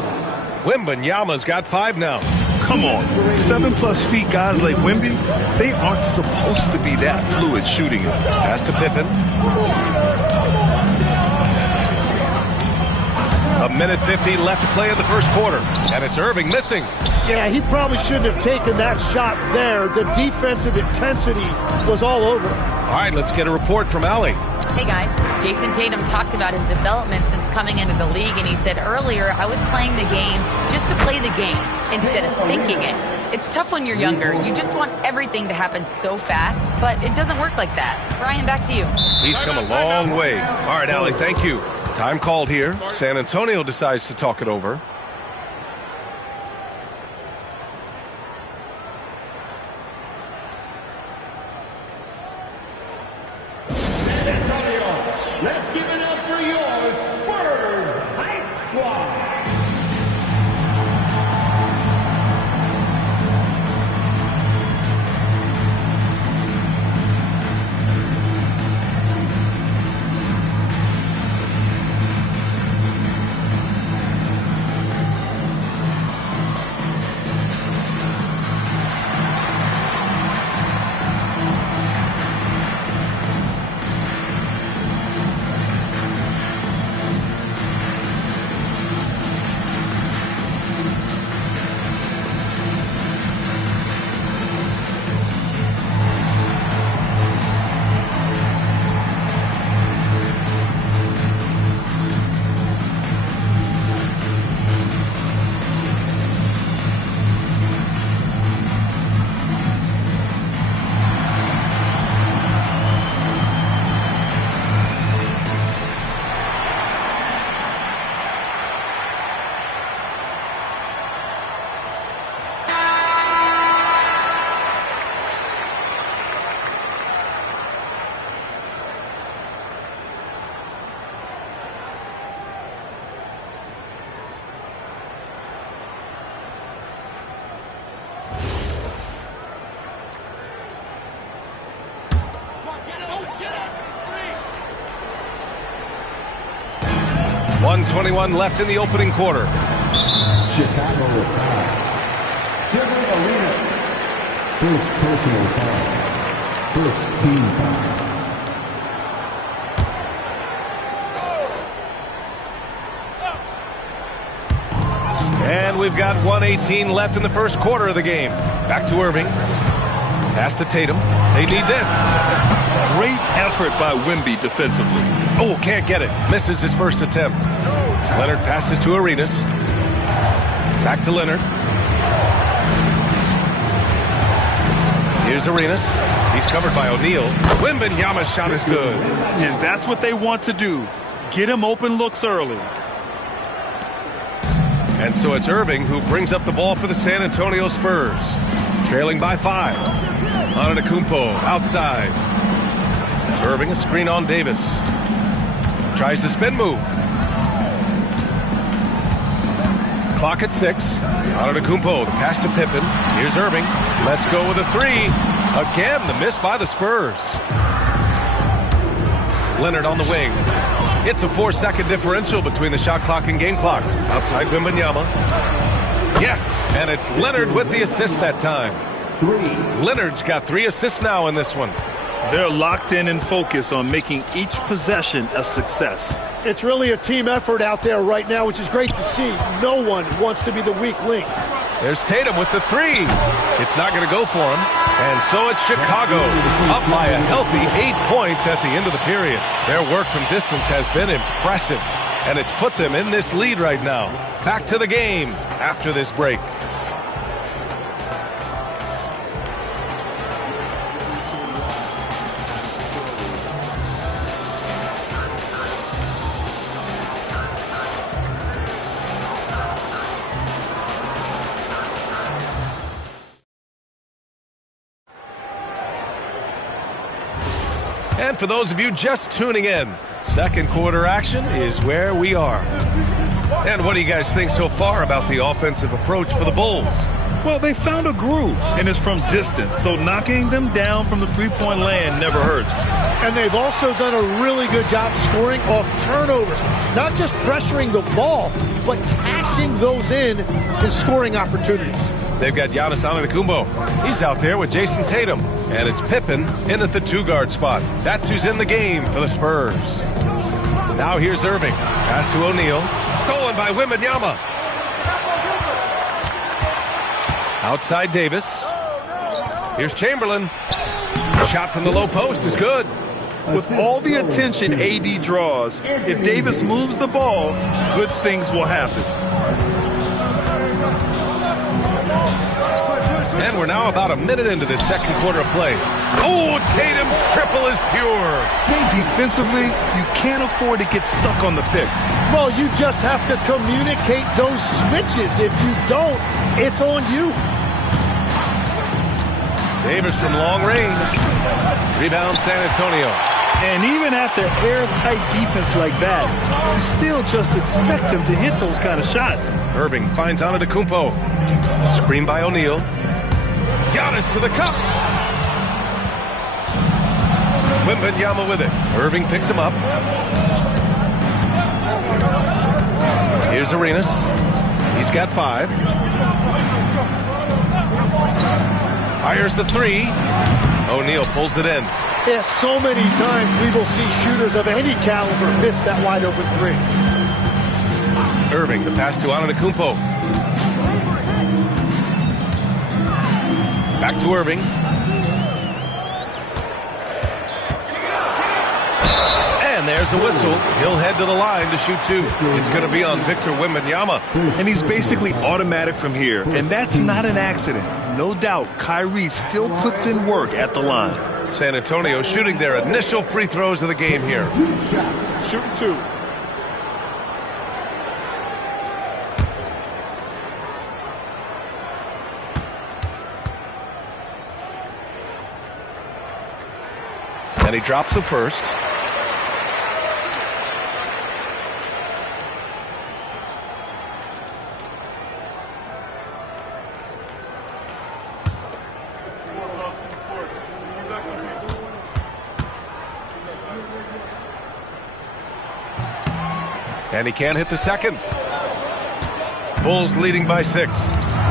Wembanyama's got 5 now. Come on, 7+ feet guys like Wemby, they aren't supposed to be that fluid shooting it. Pass to Pippen. A minute 50 left to play in the first quarter, and it's Irving missing. Yeah, he probably shouldn't have taken that shot there. The defensive intensity was all over. All right, let's get a report from Allie. Hey guys, Jason Tatum talked about his development since coming into the league, and he said earlier, I was playing the game just to play the game instead of thinking it. It's tough when you're younger. You just want everything to happen so fast, but it doesn't work like that. Brian, back to you. He's come a long way. All right, Allie, thank you. Time called here. San Antonio decides to talk it over. Let's give it up for your Spurs Hype Squad. 1:21 left in the opening quarter. Chicago foul. Gilbert Arenas. First personal foul. First team foul. And we've got 1:18 left in the first quarter of the game. Back to Irving. Pass to Tatum. They need this. Great effort by Wemby defensively. Oh, can't get it. Misses his first attempt. Leonard passes to Arenas. Back to Leonard. Here's Arenas. He's covered by O'Neal. Wembanyama's shot is good. And that's what they want to do. Get him open looks early. And so it's Irving who brings up the ball for the San Antonio Spurs. Trailing by 5. Antetokounmpo outside. Irving a screen on Davis. Tries the spin move. Clock at 6. Antetokounmpo, the pass to Pippen. Here's Irving. Let's go with a 3. Again, the miss by the Spurs. Leonard on the wing. It's a 4-second differential between the shot clock and game clock. Outside Wembanyama. Yes, and it's Leonard with the assist that time. Leonard's got 3 assists now in this one. They're locked in and focused on making each possession a success. It's really a team effort out there right now, which is great to see. No one wants to be the weak link. There's Tatum with the 3. It's not going to go for him. And so it's Chicago up by a healthy 8 points at the end of the period. Their work from distance has been impressive, and it's put them in this lead right now. Back to the game after this break. And for those of you just tuning in, second quarter action is where we are. And what do you guys think so far about the offensive approach for the Bulls? Well, they found a groove, and it's from distance, so knocking them down from the three-point land never hurts. And they've also done a really good job scoring off turnovers. Not just pressuring the ball, but cashing those in and scoring opportunities. They've got Giannis Antetokounmpo. He's out there with Jason Tatum. And it's Pippen in at the 2-guard spot. That's who's in the game for the Spurs. Now here's Irving. Pass to O'Neal. Stolen by Wembanyama. Outside Davis. Here's Chamberlain. Shot from the low post is good. With all the attention AD draws, if Davis moves the ball, good things will happen. And we're now about a minute into this second quarter of play. Oh, Tatum's triple is pure. Defensively, you can't afford to get stuck on the pick. Well, you just have to communicate those switches. If you don't, it's on you. Davis from long range. Rebound San Antonio. And even after airtight defense like that, you still just expect him to hit those kind of shots. Irving finds Antetokounmpo. Screen by O'Neal. Giannis to the cup. Wembanyama with it. Irving picks him up. Here's Arenas. He's got 5. Fires the 3. O'Neal pulls it in. Yeah, so many times we will see shooters of any caliber miss that wide open 3. Irving, the pass to Antetokounmpo. Back to Irving. And there's a whistle. He'll head to the line to shoot 2. It's going to be on Victor Wembanyama. And he's basically automatic from here. And that's not an accident. No doubt, Kyrie still puts in work at the line. San Antonio shooting their initial free throws of the game here. Shooting 2. And he drops the first. And he can't hit the second. Bulls leading by 6.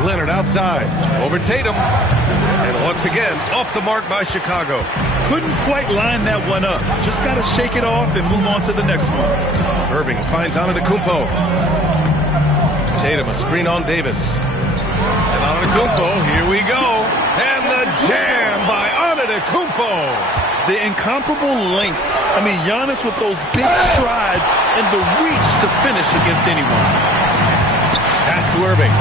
Leonard outside. Over Tatum. And once again, off the mark by Chicago. Couldn't quite line that one up. Just got to shake it off and move on to the next one. Irving finds Antetokounmpo. Tatum, a screen on Davis. And Antetokounmpo, here we go. And the jam by Antetokounmpo. The incomparable length. I mean, Giannis with those big strides and the reach to finish against anyone. Pass to Irving.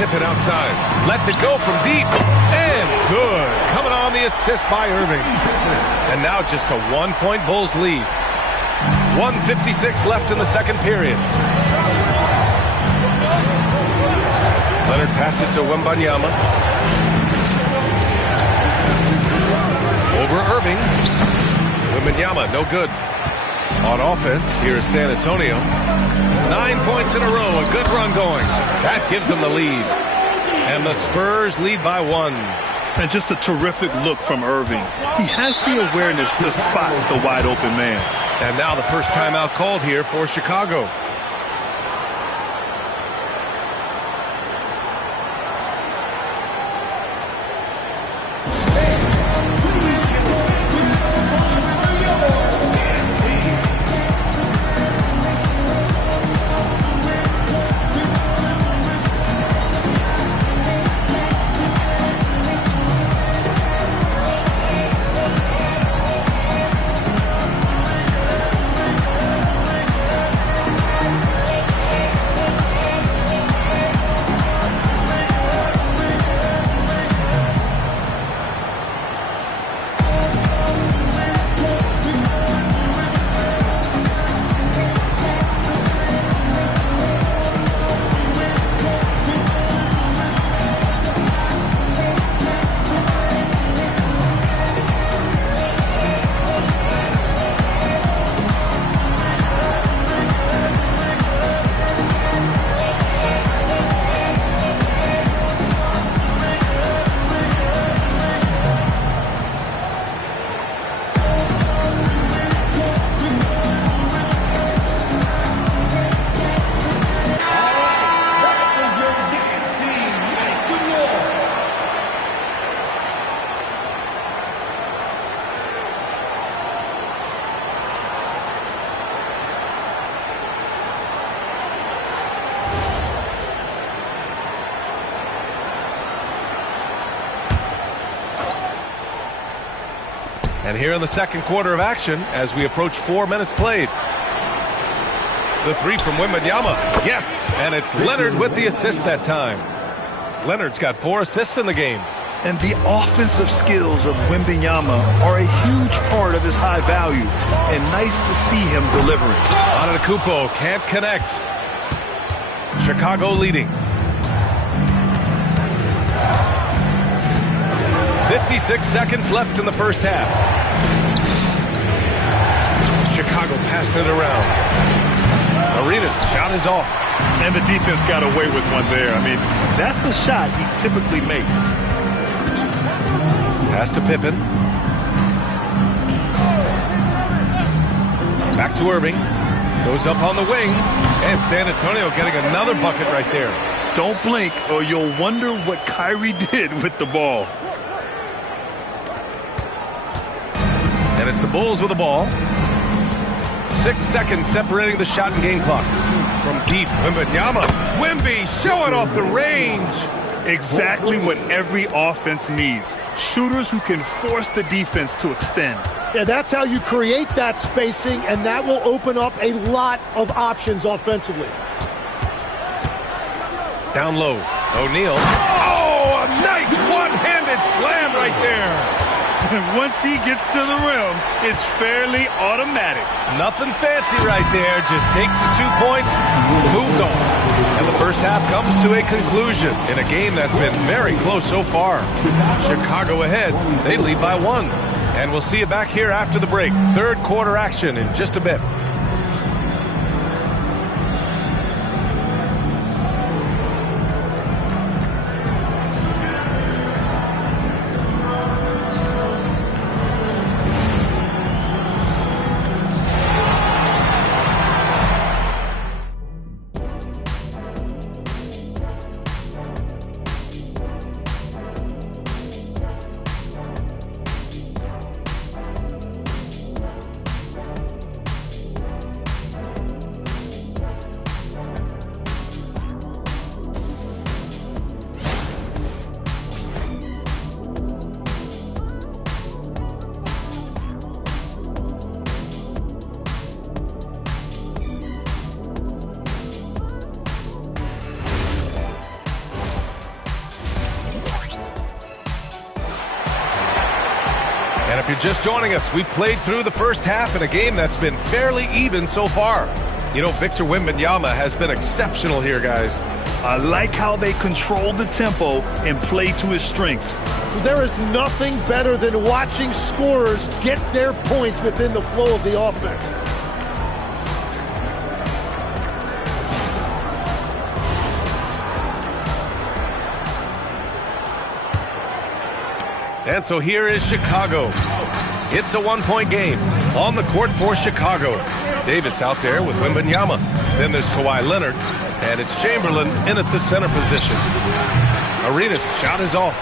Pippen outside. Lets it go from deep. And good. Coming on the assist by Irving. And now just a 1-point Bulls lead. 1:56 left in the second period. Leonard passes to Wembanyama. Over Irving. Wembanyama, no good. On offense, here is San Antonio. 9 points in a row, a good run going. That gives them the lead. And the Spurs lead by 1. And just a terrific look from Irving. He has the awareness to spot the wide open man. And now the first timeout called here for Chicago. And here in the second quarter of action, as we approach 4 minutes played. The three from Wembanyama. Yes, and it's Leonard with the assist that time. Leonard's got 4 assists in the game. And the offensive skills of Wembanyama are a huge part of his high value. And nice to see him delivering. Antetokounmpo can't connect. Chicago leading. 56 seconds left in the first half. Chicago passing it around. Arenas shot is off. And the defense got away with one there. I mean, that's a shot he typically makes. Pass to Pippen. Back to Irving. Goes up on the wing. And San Antonio getting another bucket right there. Don't blink or you'll wonder what Kyrie did with the ball. And it's the Bulls with the ball. 6 seconds separating the shot and game clock. From deep, Wembanyama. Wemby showing off the range. Exactly what every offense needs. Shooters who can force the defense to extend. Yeah, that's how you create that spacing, and that will open up a lot of options offensively. Down low, O'Neal. Oh, a nice one-handed slam right there. And once he gets to the rim, it's fairly automatic. Nothing fancy right there. Just takes the 2 points, moves on. And the first half comes to a conclusion in a game that's been very close so far. Chicago ahead. They lead by 1. And we'll see you back here after the break. Third quarter action in just a bit. If you're just joining us, we've played through the first half in a game that's been fairly even so far. You know, Victor Wembanyama has been exceptional here, guys. I like how they control the tempo and play to his strengths. There is nothing better than watching scorers get their points within the flow of the offense. And so here is Chicago. It's a one-point game on the court for Chicago. Davis out there with Wembanyama. Then there's Kawhi Leonard, and it's Chamberlain in at the center position. Arenas' shot is off.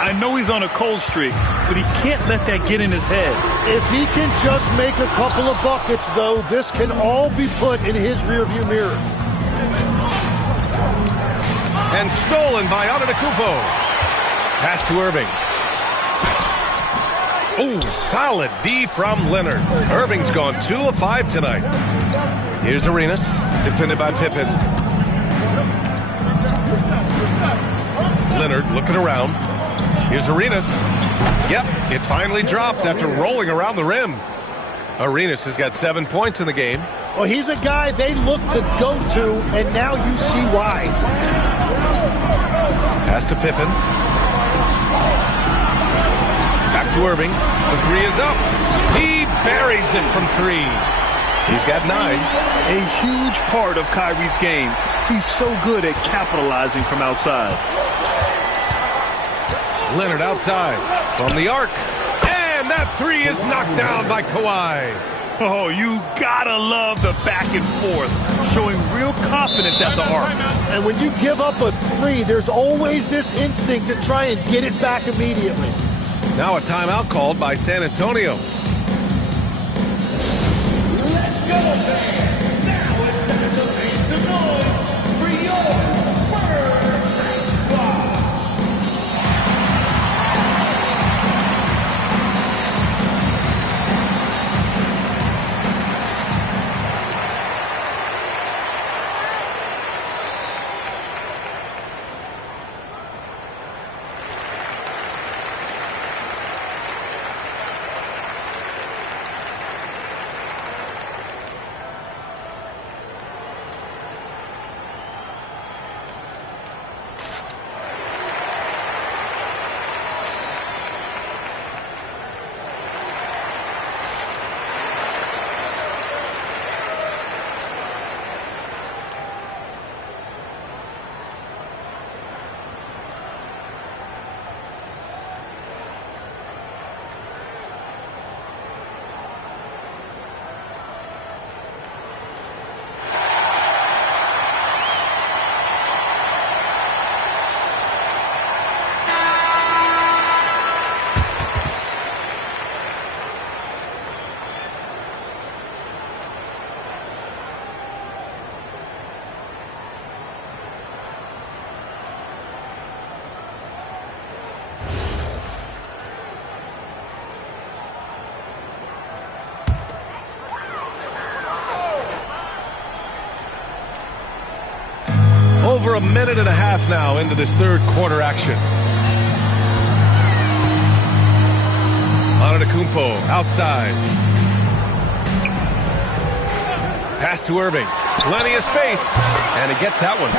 I know he's on a cold streak, but he can't let that get in his head. If he can just make a couple of buckets, though, this can all be put in his rearview mirror. And stolen by Antetokounmpo. Pass to Irving. Oh, solid D from Leonard. Irving's gone 2 of 5 tonight. Here's Arenas, defended by Pippen. Leonard looking around. Here's Arenas. Yep, it finally drops after rolling around the rim. Arenas has got 7 points in the game. Well, he's a guy they look to go to, and now you see why. Pass to Pippen. Back to Irving. The three is up. He buries it from 3. He's got 9. A huge part of Kyrie's game. He's so good at capitalizing from outside. Leonard outside from the arc. And that 3 is knocked down by Kawhi. Oh, you gotta love the back and forth, showing real confidence at the arc. And when you give up a 3, there's always this instinct to try and get it back immediately. Now a timeout called by San Antonio. Let's go, fans. Now it's time to make some noise for your Spurs squad. Over a minute and a half now into this third quarter action. Antetokounmpo outside. Pass to Irving. Plenty of space. And he gets that one.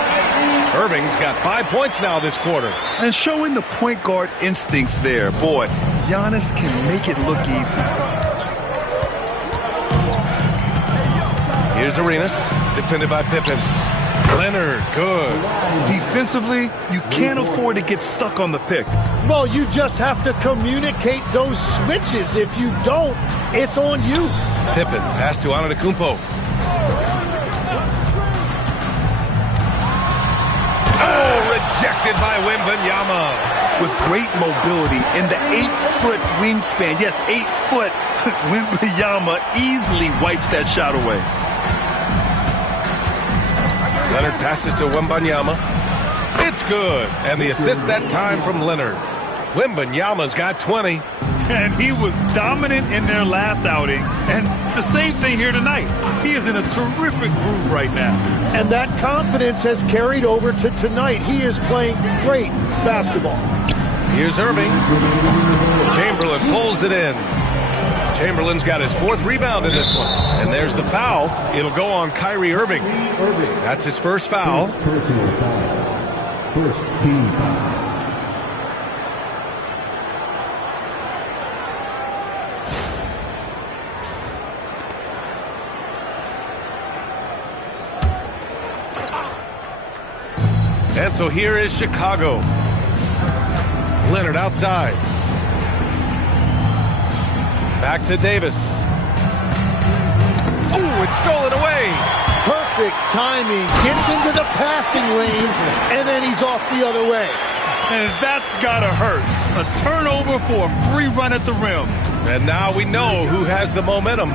Irving's got 5 points now this quarter. And showing the point guard instincts there. Boy, Giannis can make it look easy. Here's Arenas, defended by Pippen. Leonard, good. Defensively, you can't afford to get stuck on the pick. Well, you just have to communicate those switches. If you don't, it's on you. Pippen, pass to Antetokounmpo. Oh, rejected by Wembanyama. With great mobility and the 8-foot wingspan. Yes, 8 foot. Wembanyama easily wipes that shot away. Leonard passes to Wembanyama. It's good. And the assist that time from Leonard. Wembanyama's got 20. And he was dominant in their last outing. And the same thing here tonight. He is in a terrific groove right now. And that confidence has carried over to tonight. He is playing great basketball. Here's Irving. Chamberlain pulls it in. Chamberlain's got his 4th rebound in this one. And there's the foul. It'll go on Kyrie Irving. That's his first foul. Personal foul. First team foul. And so here is Chicago. Leonard outside. Back to Davis. Oh, it's stolen away. Perfect timing. Gets into the passing lane, and then he's off the other way. And that's got to hurt. A turnover for a free run at the rim. And now we know who has the momentum.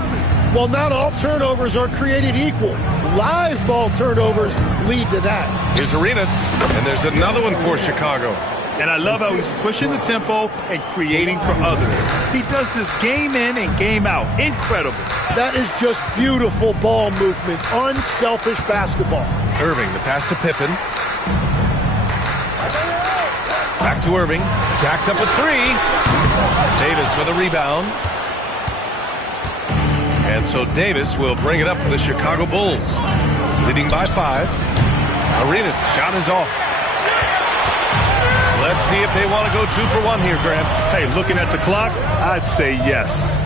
Well, not all turnovers are created equal. Live ball turnovers lead to that. Here's Arenas, and there's another one for Chicago. And I love how he's pushing the tempo and creating for others. He does this game in and game out. Incredible. That is just beautiful ball movement. Unselfish basketball. Irving, the pass to Pippen. Back to Irving. Jacks up a 3. Davis with a rebound. And so Davis will bring it up for the Chicago Bulls. Leading by 5. Arenas' shot is off. Let's see if they want to go 2 for 1 here, Grant. Hey, looking at the clock, I'd say yes.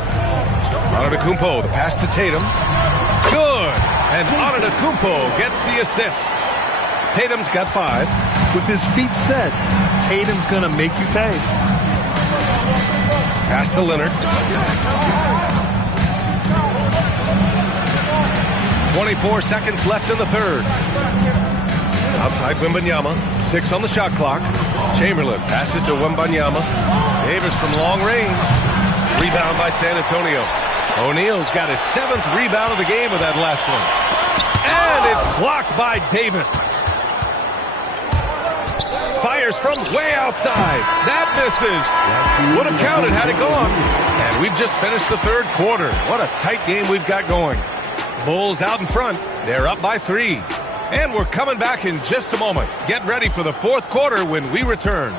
Antetokounmpo, the pass to Tatum. Good! And Antetokounmpo gets the assist. Tatum's got 5. With his feet set, Tatum's going to make you pay. Pass to Leonard. 24 seconds left in the 3rd. Outside Wembanyama. 6 on the shot clock. Chamberlain passes to Wembanyama. Davis from long range. Rebound by San Antonio. O'Neal's got his 7th rebound of the game with that last one. And it's blocked by Davis. Fires from way outside. That misses. Would have counted had it gone. And we've just finished the 3rd quarter. What a tight game we've got going. Bulls out in front. They're up by 3. And we're coming back in just a moment. Get ready for the 4th quarter when we return.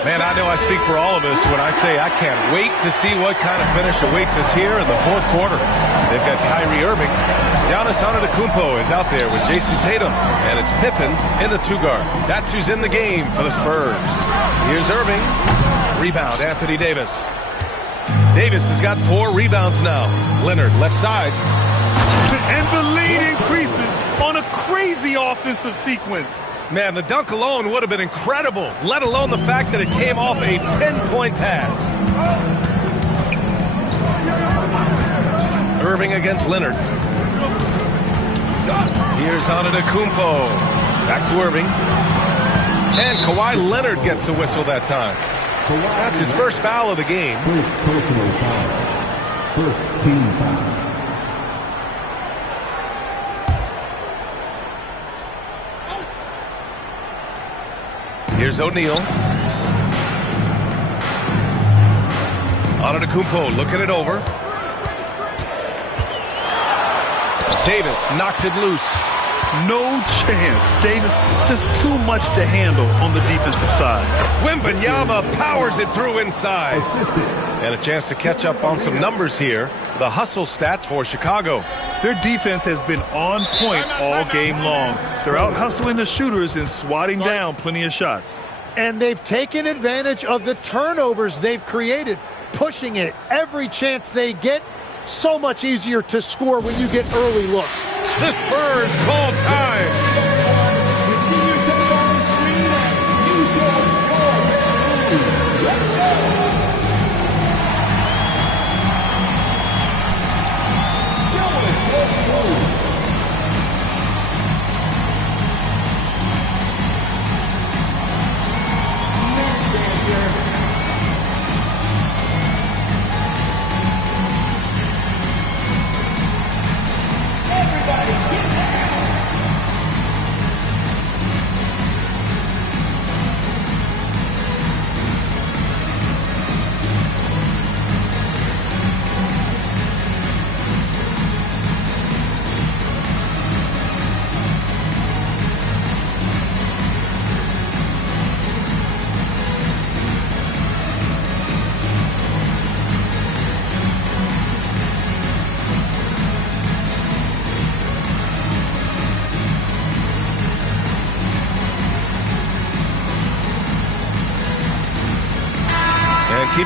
Man, I know I speak for all of us when I say I can't wait to see what kind of finish awaits us here in the 4th quarter. They've got Kyrie Irving. Giannis Antetokounmpo is out there with Jason Tatum, and it's Pippen in the 2-guard. That's who's in the game for the Spurs. Here's Irving. Rebound, Anthony Davis. Davis has got 4 rebounds now. Leonard, left side. And the lead increases on a crazy offensive sequence. Man, the dunk alone would have been incredible, let alone the fact that it came off a pinpoint pass. Irving against Leonard. Here's Antetokounmpo. Back to Irving. And Kawhi Leonard gets a whistle that time. That's his first foul of the game. First personal foul. First team foul. Here's O'Neal. Antetokounmpo looking it over. Davis knocks it loose. No chance. Davis just too much to handle on the defensive side. Wembanyama powers it through inside. And a chance to catch up on some numbers here. The hustle stats for Chicago. Their defense has been on point all game long. They're out hustling the shooters and swatting down plenty of shots. And they've taken advantage of the turnovers they've created, pushing it every chance they get. So much easier to score when you get early looks. The Spurs call time.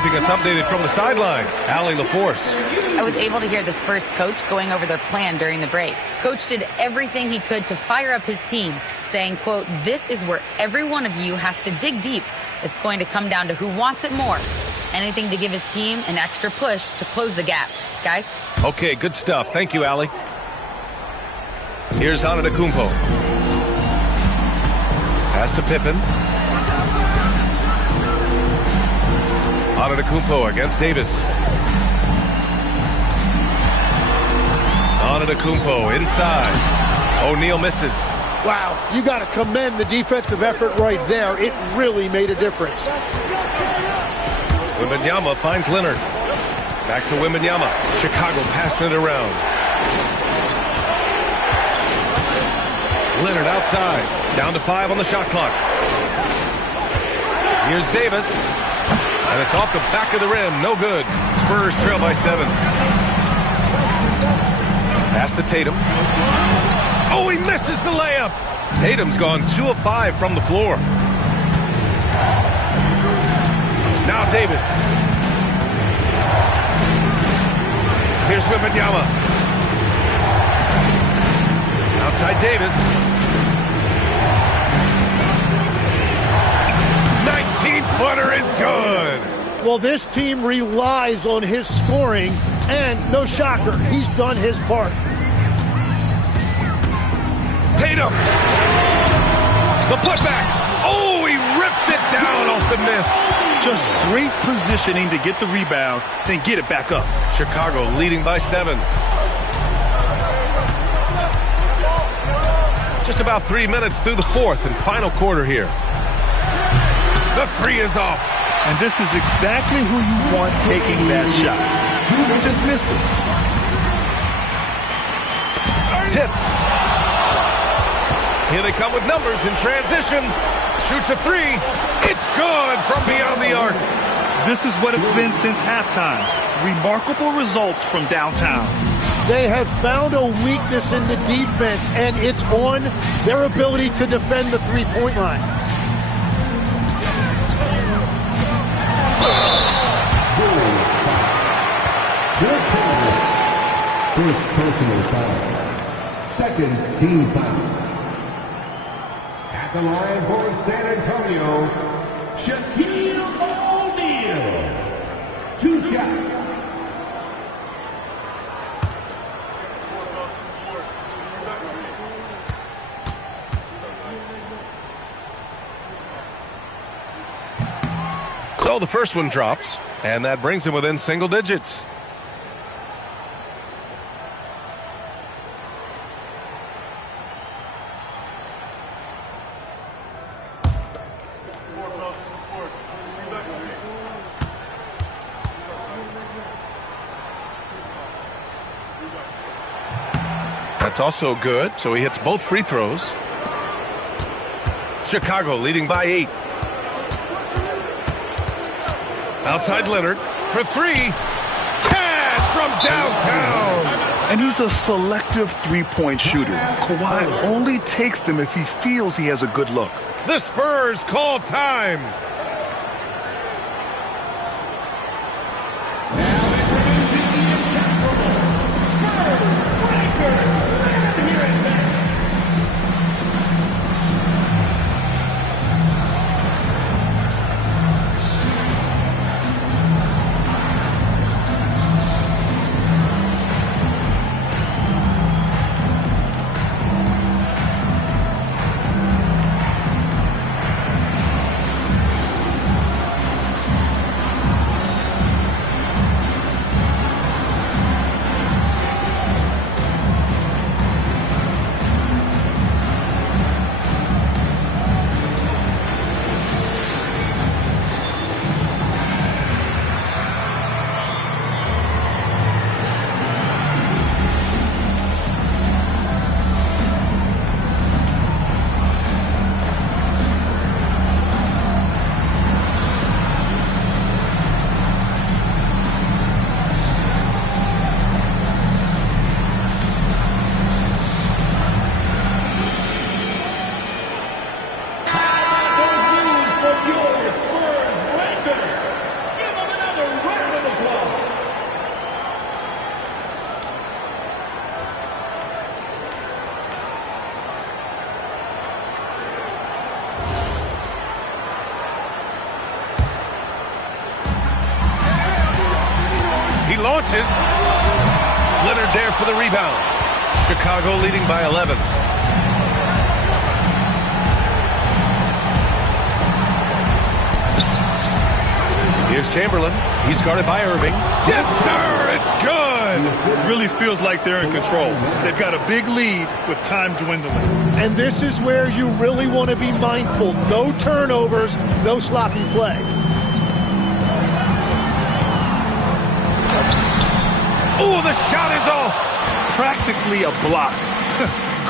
keeping us updated from the sideline. Allie LaForce. I was able to hear the Spurs coach going over their plan during the break. Coach did everything he could to fire up his team, saying, quote, "This is where every one of you has to dig deep. It's going to come down to who wants it more. Anything to give his team an extra push to close the gap." Guys? Okay, good stuff. Thank you, Allie. Here's Antetokounmpo. Pass to Pippen. Antetokounmpo against Davis. Antetokounmpo inside. O'Neal misses. Wow, you got to commend the defensive effort right there. It really made a difference. Wembanyama finds Leonard. Back to Wembanyama. Chicago passing it around. Leonard outside. Down to 5 on the shot clock. Here's Davis. And it's off the back of the rim. No good. Spurs trail by 7. Pass to Tatum. Oh, he misses the layup. Tatum's gone 2 of 5 from the floor. Now Davis. Here's Wembanyama. Outside Davis. 19-footer is good. Well, this team relies on his scoring, and no shocker, he's done his part. Tatum. The putback. Oh, he rips it down off the miss. Just great positioning to get the rebound, then get it back up. Chicago leading by 7. Just about 3 minutes through the fourth and final quarter here. The 3 is off. And this is exactly who you want taking that shot. He just missed it. Tipped. Here they come with numbers in transition. Shoots a 3. It's good from beyond the arc. This is what it's been since halftime. Remarkable results from downtown. They have found a weakness in the defense, and it's on their ability to defend the three-point line. First personal foul. Second team foul. At the line for San Antonio, Shaquille O'Neal. 2 shots. So the first one drops, and that brings him within single digits. That's also good, so he hits both free throws. Chicago leading by 8. Outside Leonard for 3. Cash from downtown. And he's a selective three-point shooter. Kawhi only takes them if he feels he has a good look. The Spurs call time. launches. Leonard there for the rebound. Chicago leading by 11. Here's Chamberlain. He's guarded by Irving. Yes, sir! It's good! It really feels like they're in control. They've got a big lead with time dwindling. And this is where you really want to be mindful. No turnovers, no sloppy play. Oh, the shot is off! Practically a block.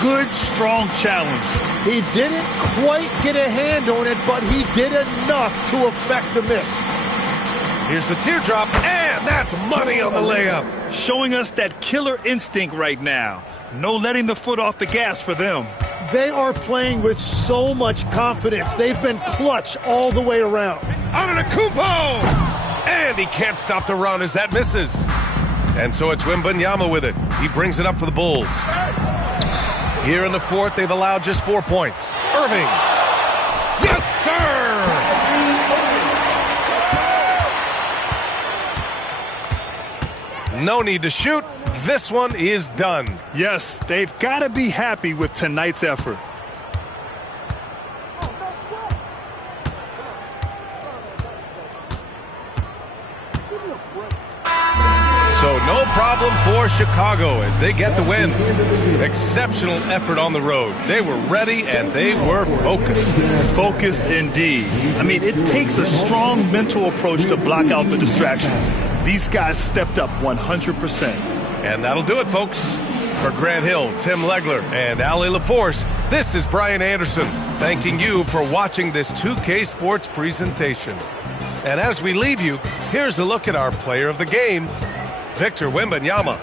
Good, strong challenge. He didn't quite get a hand on it, but he did enough to affect the miss. Here's the teardrop, and that's money on the layup. Showing us that killer instinct right now. No letting the foot off the gas for them. They are playing with so much confidence. They've been clutch all the way around. Antetokounmpo! And he can't stop the run as that misses. And so it's Wembanyama with it. He brings it up for the Bulls. Here in the fourth, they've allowed just 4 points. Irving. Yes, sir! No need to shoot. This one is done. Yes, they've got to be happy with tonight's effort. So no problem for Chicago as they get the win. Exceptional effort on the road. They were ready and they were focused. Focused indeed. I mean, it takes a strong mental approach to block out the distractions. These guys stepped up 100%. And that'll do it, folks. For Grant Hill, Tim Legler, and Allie LaForce, this is Brian Anderson, thanking you for watching this 2K Sports presentation. And as we leave you, here's a look at our player of the game, Victor Wembanyama.